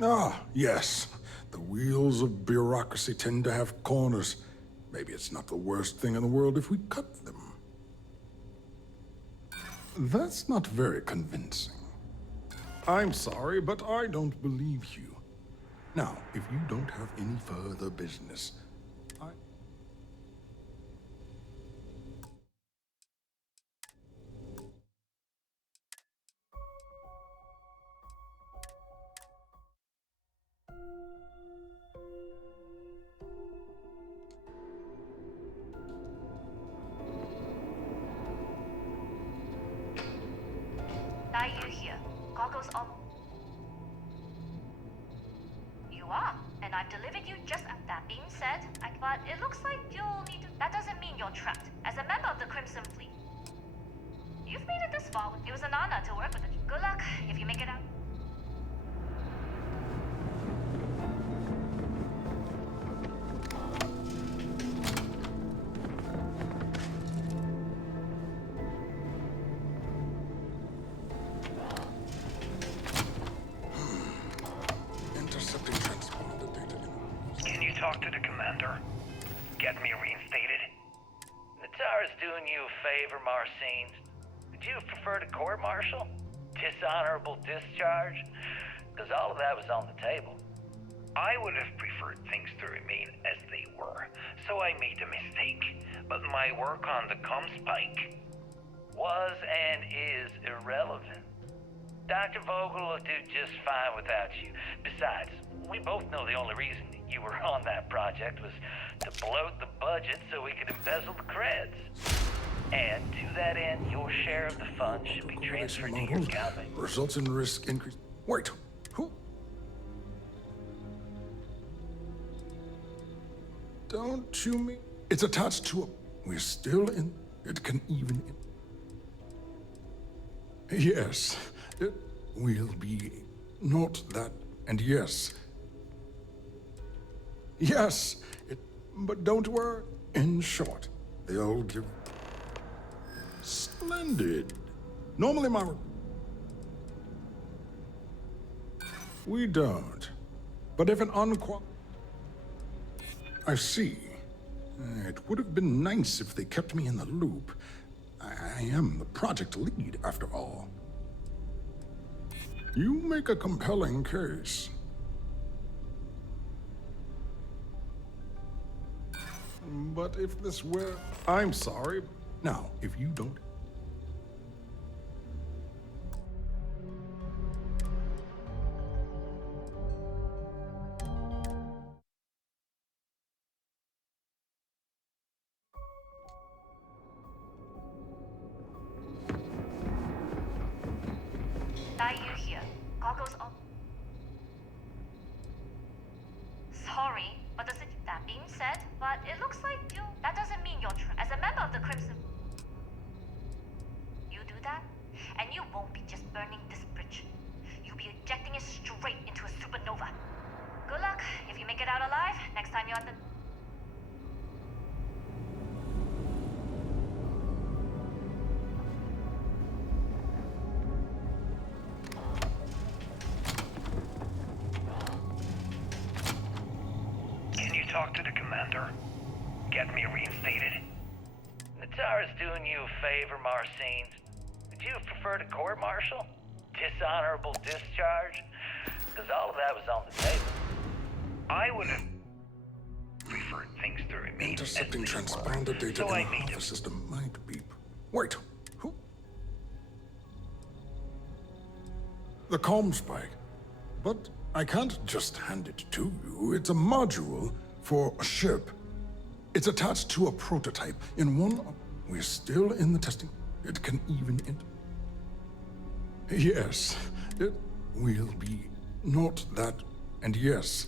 Ah, yes. The wheels of bureaucracy tend to have corners. Maybe it's not the worst thing in the world if we cut them. That's not very convincing. I'm sorry, but I don't believe you. Now, if you don't have any further business, Are you here? Goggles on. You are, and I've delivered you just as that being said. But it looks like you'll need to. That doesn't mean you're trapped. As a member of the Crimson Fleet, you've made it this far. It was an honor to work with you. Good luck if you make it out. Talk to the commander. Get me reinstated. Natara's doing you a favor, Marcine. Would you prefer to court-martial? Dishonorable discharge? Because all of that was on the table. I would have preferred things to remain as they were, so I made a mistake. But my work on the Comspike was and is irrelevant. Dr. Vogel will do just fine without you. Besides, we both know the only reason you were on that project was to bloat the budget so we could embezzle the creds. And to that end, your share of the funds should be transferred to your company. Results in risk increase. Wait, who? Don't you mean it's attached to a... We're still in... It can even... Yes, it will be... Not that... And yes... Yes, but don't worry. In short, they'll give... Splendid. Normally my... We don't. But if an I see. It would have been nice if they kept me in the loop. I am the project lead, after all. You make a compelling case. But if this were... I'm sorry. Now, if you don't... cargo's up. Sorry, but that being said, but it looks like that doesn't mean you're as a member of the Crimson. You do that, and you won't be just burning this bridge. You'll be ejecting it straight into a supernova. Good luck if you make it out alive next time you're at the. Can you talk to the commander? Get me reinstated? Natara's doing you a favor, Marcine. Would you have preferred a court-martial? Dishonorable discharge? Because all of that was on the table. I would have preferred things to remain Intercepting as they transponder were. data So in I the made Harvest system might beep. Wait, who? The comm spike. But I can't just hand it to you. It's a module for a ship. It's attached to a prototype in one. We're still in the testing. It can even Yes, it will be not that. And yes.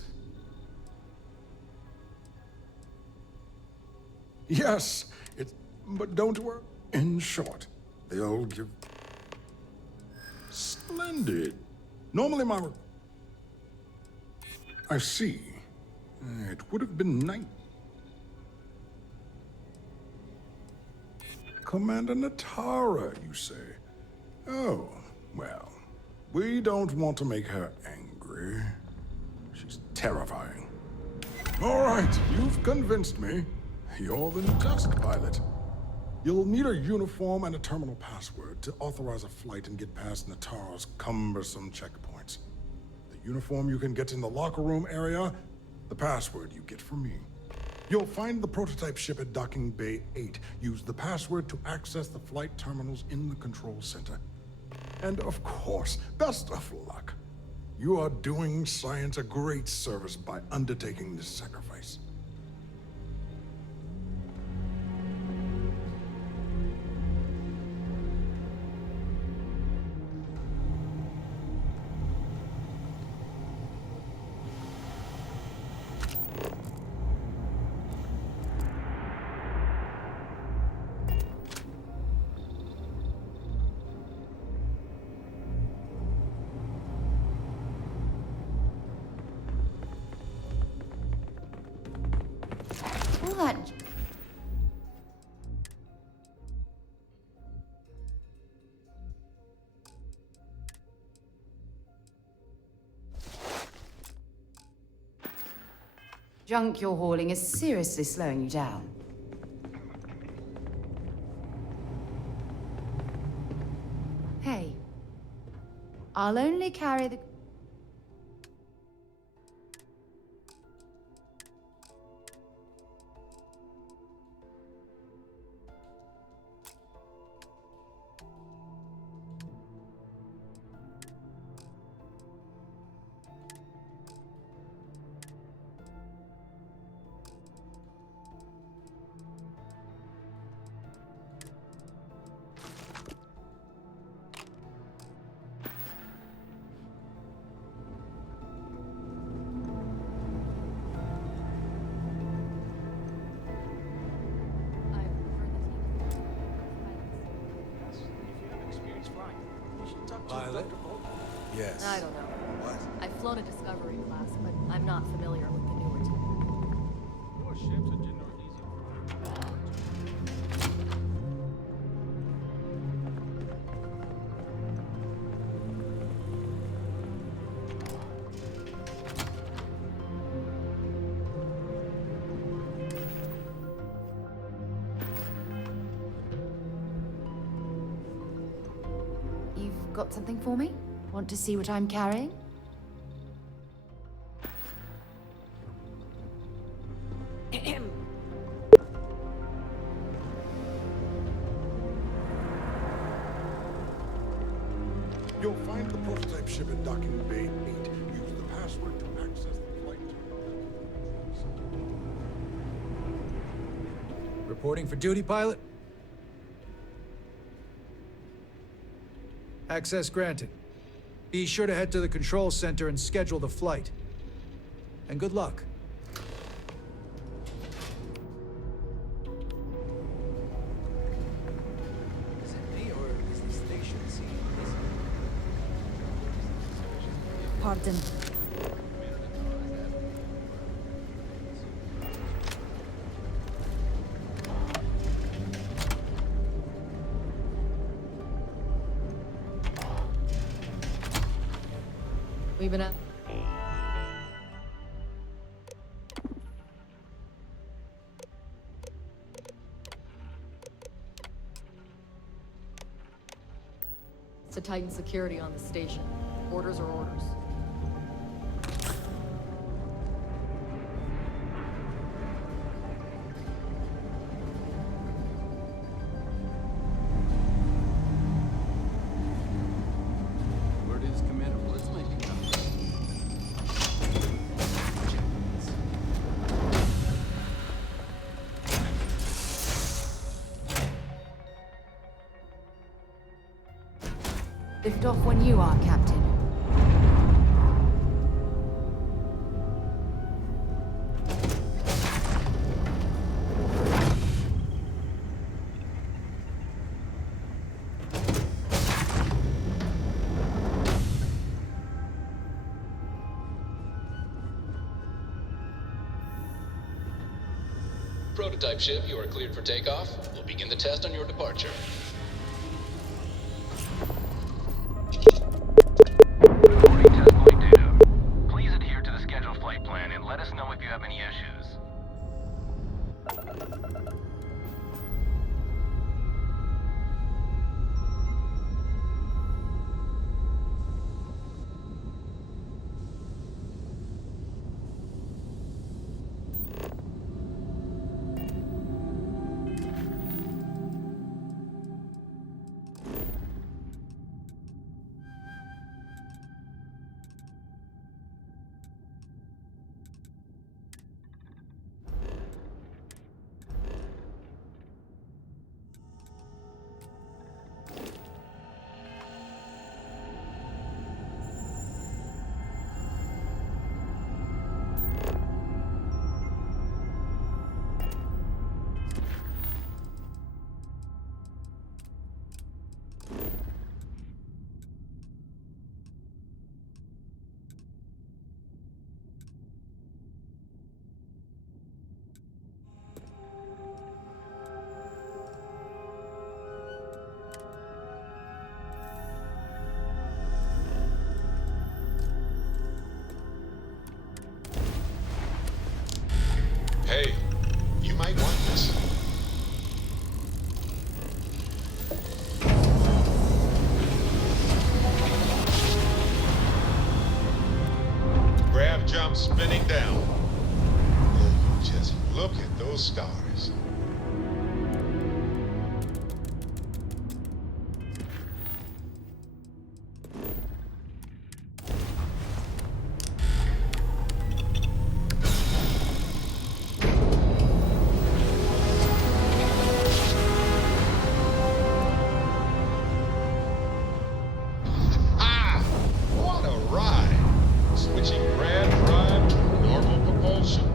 Yes, it's. But don't worry. In short, they'll give. Splendid. Normally, I see. It would have been nice. Commander Natara, you say? Oh, well, we don't want to make her angry. She's terrifying. All right, you've convinced me. You're the new test pilot. You'll need a uniform and a terminal password to authorize a flight and get past Natara's cumbersome checkpoints. The uniform you can get in the locker room area, the password you get from me. You'll find the prototype ship at Docking Bay 8. Use the password to access the flight terminals in the control center. And of course, best of luck. You are doing science a great service by undertaking this sacrifice. What? Junk you're hauling is seriously slowing you down. Hey, I'll only carry the... Pilot? Yes. I don't know. What? I've flown a Discovery class, but I'm not familiar with the newer type. Your ships are generally easy. You've got something for me? Want to see what I'm carrying? You'll find the prototype ship at Docking Bay 8. Use the password to access the flight. Reporting for duty, pilot? Access granted. Be sure to head to the control center and schedule the flight. And good luck. Is it me or is the station scene busy? Pardon. We've been at... To tighten security on the station. Orders are orders. Word is Commander Woods might be coming. Lift off when you are, Captain. Prototype ship, you are cleared for takeoff. We'll begin the test on your departure. Reporting test flight data. Please adhere to the scheduled flight plan and let us know if you have any issues. Hey, you might want this. Grav jump spinning down. And you just look at those stars. What a ride! Switching grav drive to normal propulsion.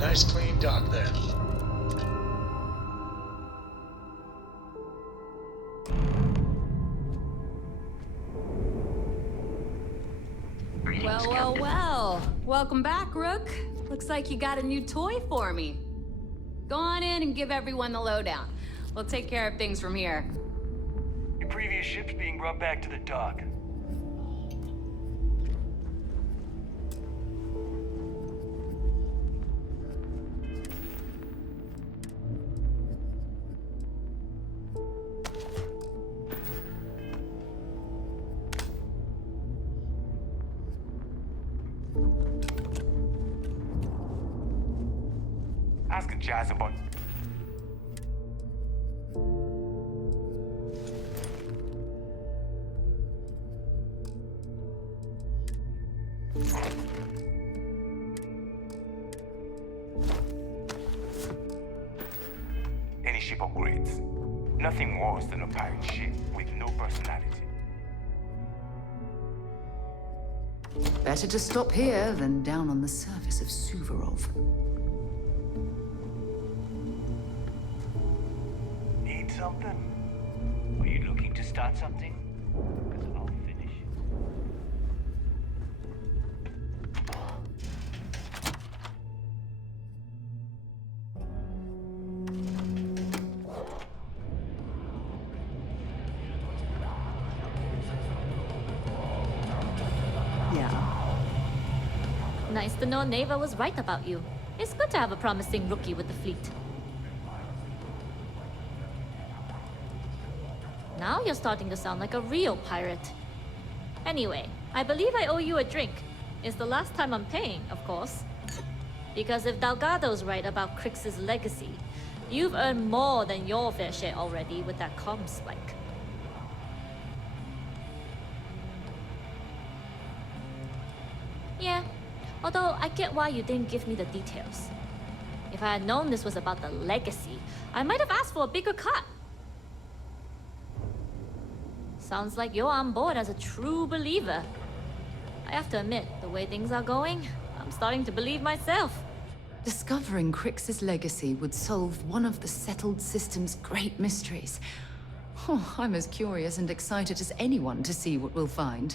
Nice clean dock there. Well, well, well. Welcome back, Rook. Looks like you got a new toy for me. Go on in and give everyone the lowdown. We'll take care of things from here. Your previous ship's being brought back to the dock. Asking Jazz about... Any ship upgrades. Nothing worse than a pirate ship with no personality. Better to stop here than down on the surface of Suvorov. Need something? Are you looking to start something? 'Cause I'll finish. Nice to know Neva was right about you. It's good to have a promising rookie with the fleet. Now you're starting to sound like a real pirate. Anyway, I believe I owe you a drink. It's the last time I'm paying, of course. Because if Delgado's right about Crix's legacy, you've earned more than your fair share already with that comm spike. Yeah. Although, I get why you didn't give me the details. If I had known this was about the legacy, I might have asked for a bigger cut. Sounds like you're on board as a true believer. I have to admit, the way things are going, I'm starting to believe myself. Discovering Crix's legacy would solve one of the settled system's great mysteries. Oh, I'm as curious and excited as anyone to see what we'll find.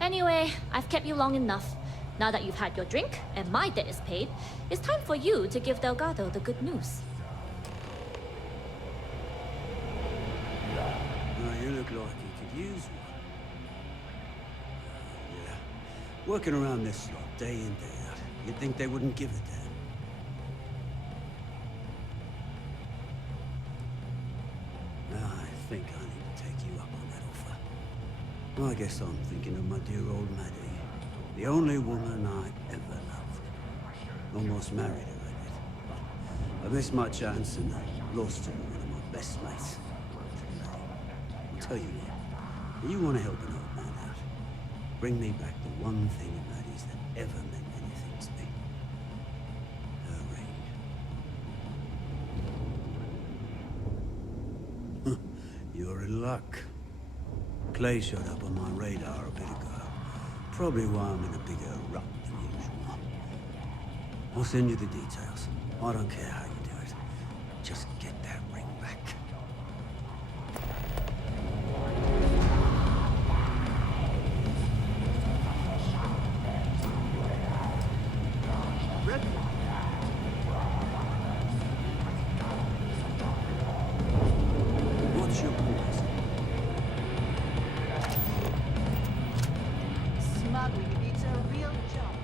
Anyway, I've kept you long enough. Now that you've had your drink, and my debt is paid, it's time for you to give Delgado the good news. Oh, you look like you could use one. Yeah. Working around this slot, day in, day out. You'd think they wouldn't give a damn. I think I need to take you up on that offer. Well, I guess I'm thinking of my dear old Maddie. The only woman I ever loved. Almost married her, I did. I missed my chance and I lost her, one of my best mates. I'll tell you what, you want to help an old man out. Bring me back the one thing of Maddie's that ever meant anything to me. Her ring. You're in luck. Clay showed up on my radar a bit ago. Probably why I'm in a bigger rut than usual. I'll send you the details. I don't care how you do it. Just get that ring back. What's your point? Smuggling, it's a real job.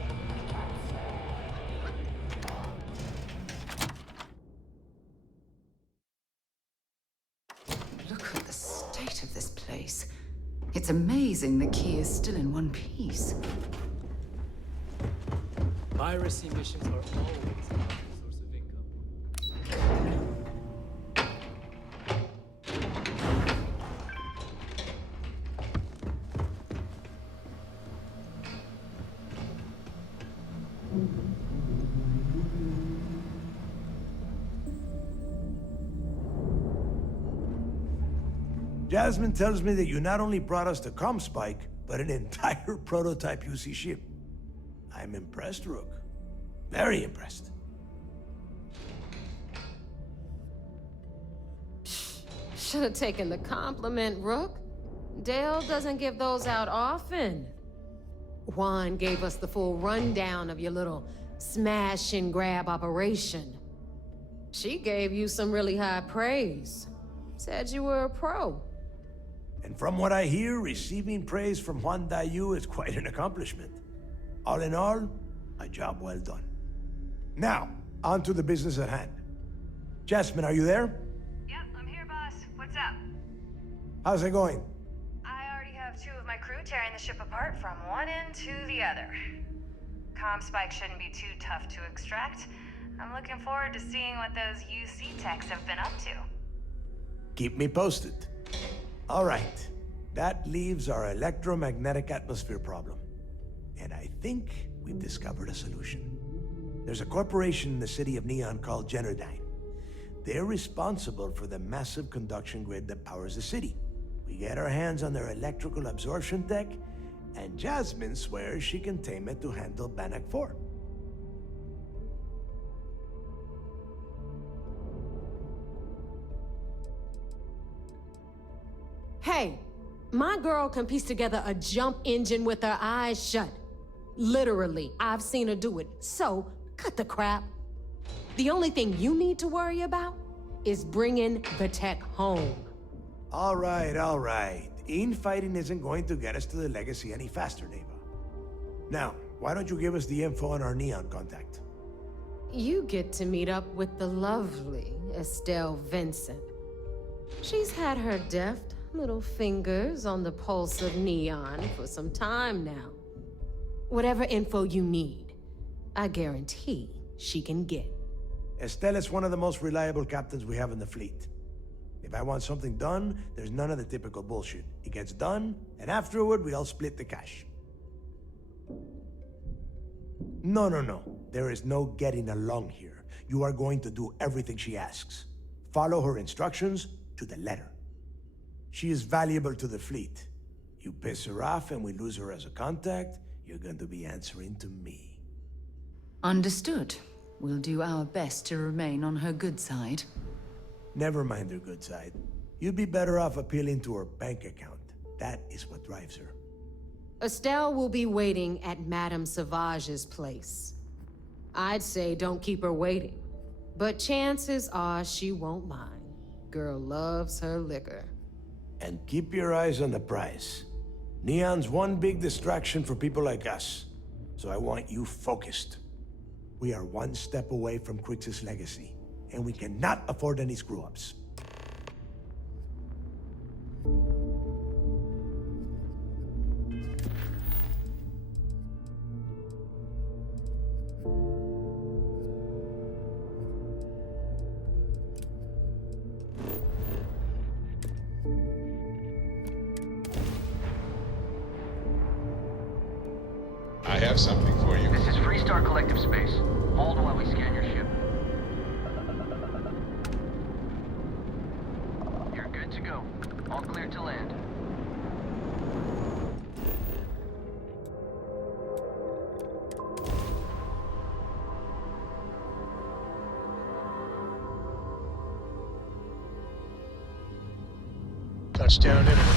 Look at the state of this place. It's amazing the key is still in one piece. Piracy missions are always a source of income. Jasmine tells me that you not only brought us the comm spike, but an entire prototype UC ship. I'm impressed, Rook. Very impressed. Should have taken the compliment, Rook. Dale doesn't give those out often. Juan gave us the full rundown of your little smash and grab operation. She gave you some really high praise. Said you were a pro. And from what I hear, receiving praise from Juan Dayu is quite an accomplishment. All in all, a job well done. Now, on to the business at hand. Jasmine, are you there? Yep, I'm here, boss. What's up? How's it going? I already have two of my crew tearing the ship apart from one end to the other. Comm spike shouldn't be too tough to extract. I'm looking forward to seeing what those UC techs have been up to. Keep me posted. All right. That leaves our electromagnetic atmosphere problem. And I think we've discovered a solution. There's a corporation in the city of Neon called Generdyne. They're responsible for the massive conduction grid that powers the city. We get our hands on their electrical absorption tech, and Jasmine swears she can tame it to handle Bannock 4. Hey, my girl can piece together a jump engine with her eyes shut. Literally, I've seen her do it, so cut the crap. The only thing you need to worry about is bringing the tech home. All right. Infighting isn't going to get us to the legacy any faster, Neva. Now, why don't you give us the info on our Neon contact? You get to meet up with the lovely Estelle Vincent. She's had her deft little fingers on the pulse of Neon for some time now. Whatever info you need, I guarantee she can get. Estelle is one of the most reliable captains we have in the fleet. If I want something done, there's none of the typical bullshit. It gets done, and afterward, we all split the cash. No. There is no getting along here. You are going to do everything she asks. Follow her instructions to the letter. She is valuable to the fleet. You piss her off and we lose her as a contact, you're going to be answering to me. Understood. We'll do our best to remain on her good side. Never mind her good side. You'd be better off appealing to her bank account. That is what drives her. Estelle will be waiting at Madame Sauvage's place. I'd say don't keep her waiting, but chances are she won't mind. Girl loves her liquor. And keep your eyes on the prize. Neon's one big distraction for people like us, so I want you focused. We are one step away from Crix's legacy, and we cannot afford any screw-ups. I have something for you. This is Freestar Collective Space. Hold while we scan your ship. You're good to go. All clear to land. Touchdown imminent.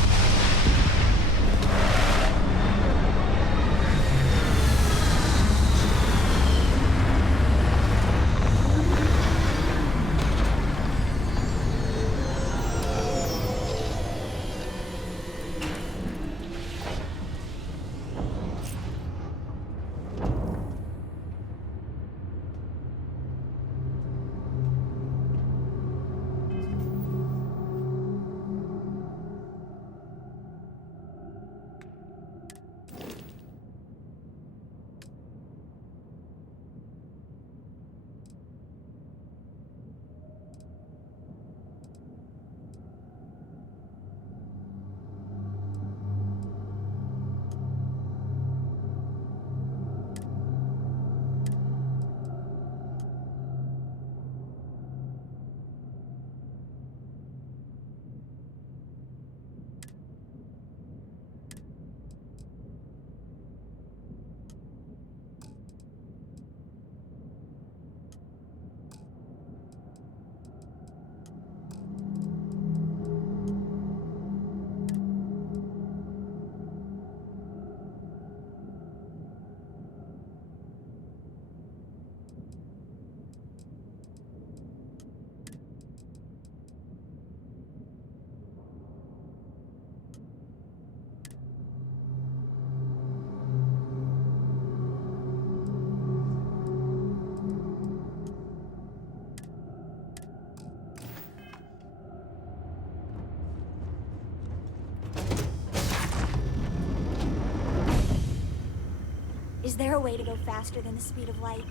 Is there a way to go faster than the speed of light?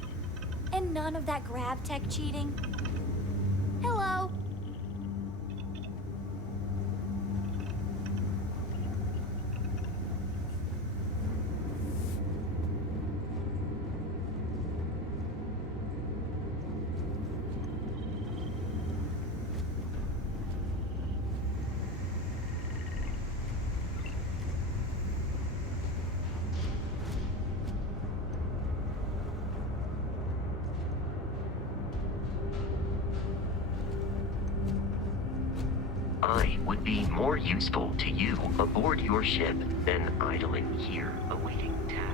And none of that grab tech cheating? Hello? would be more useful to you aboard your ship than idling here awaiting task.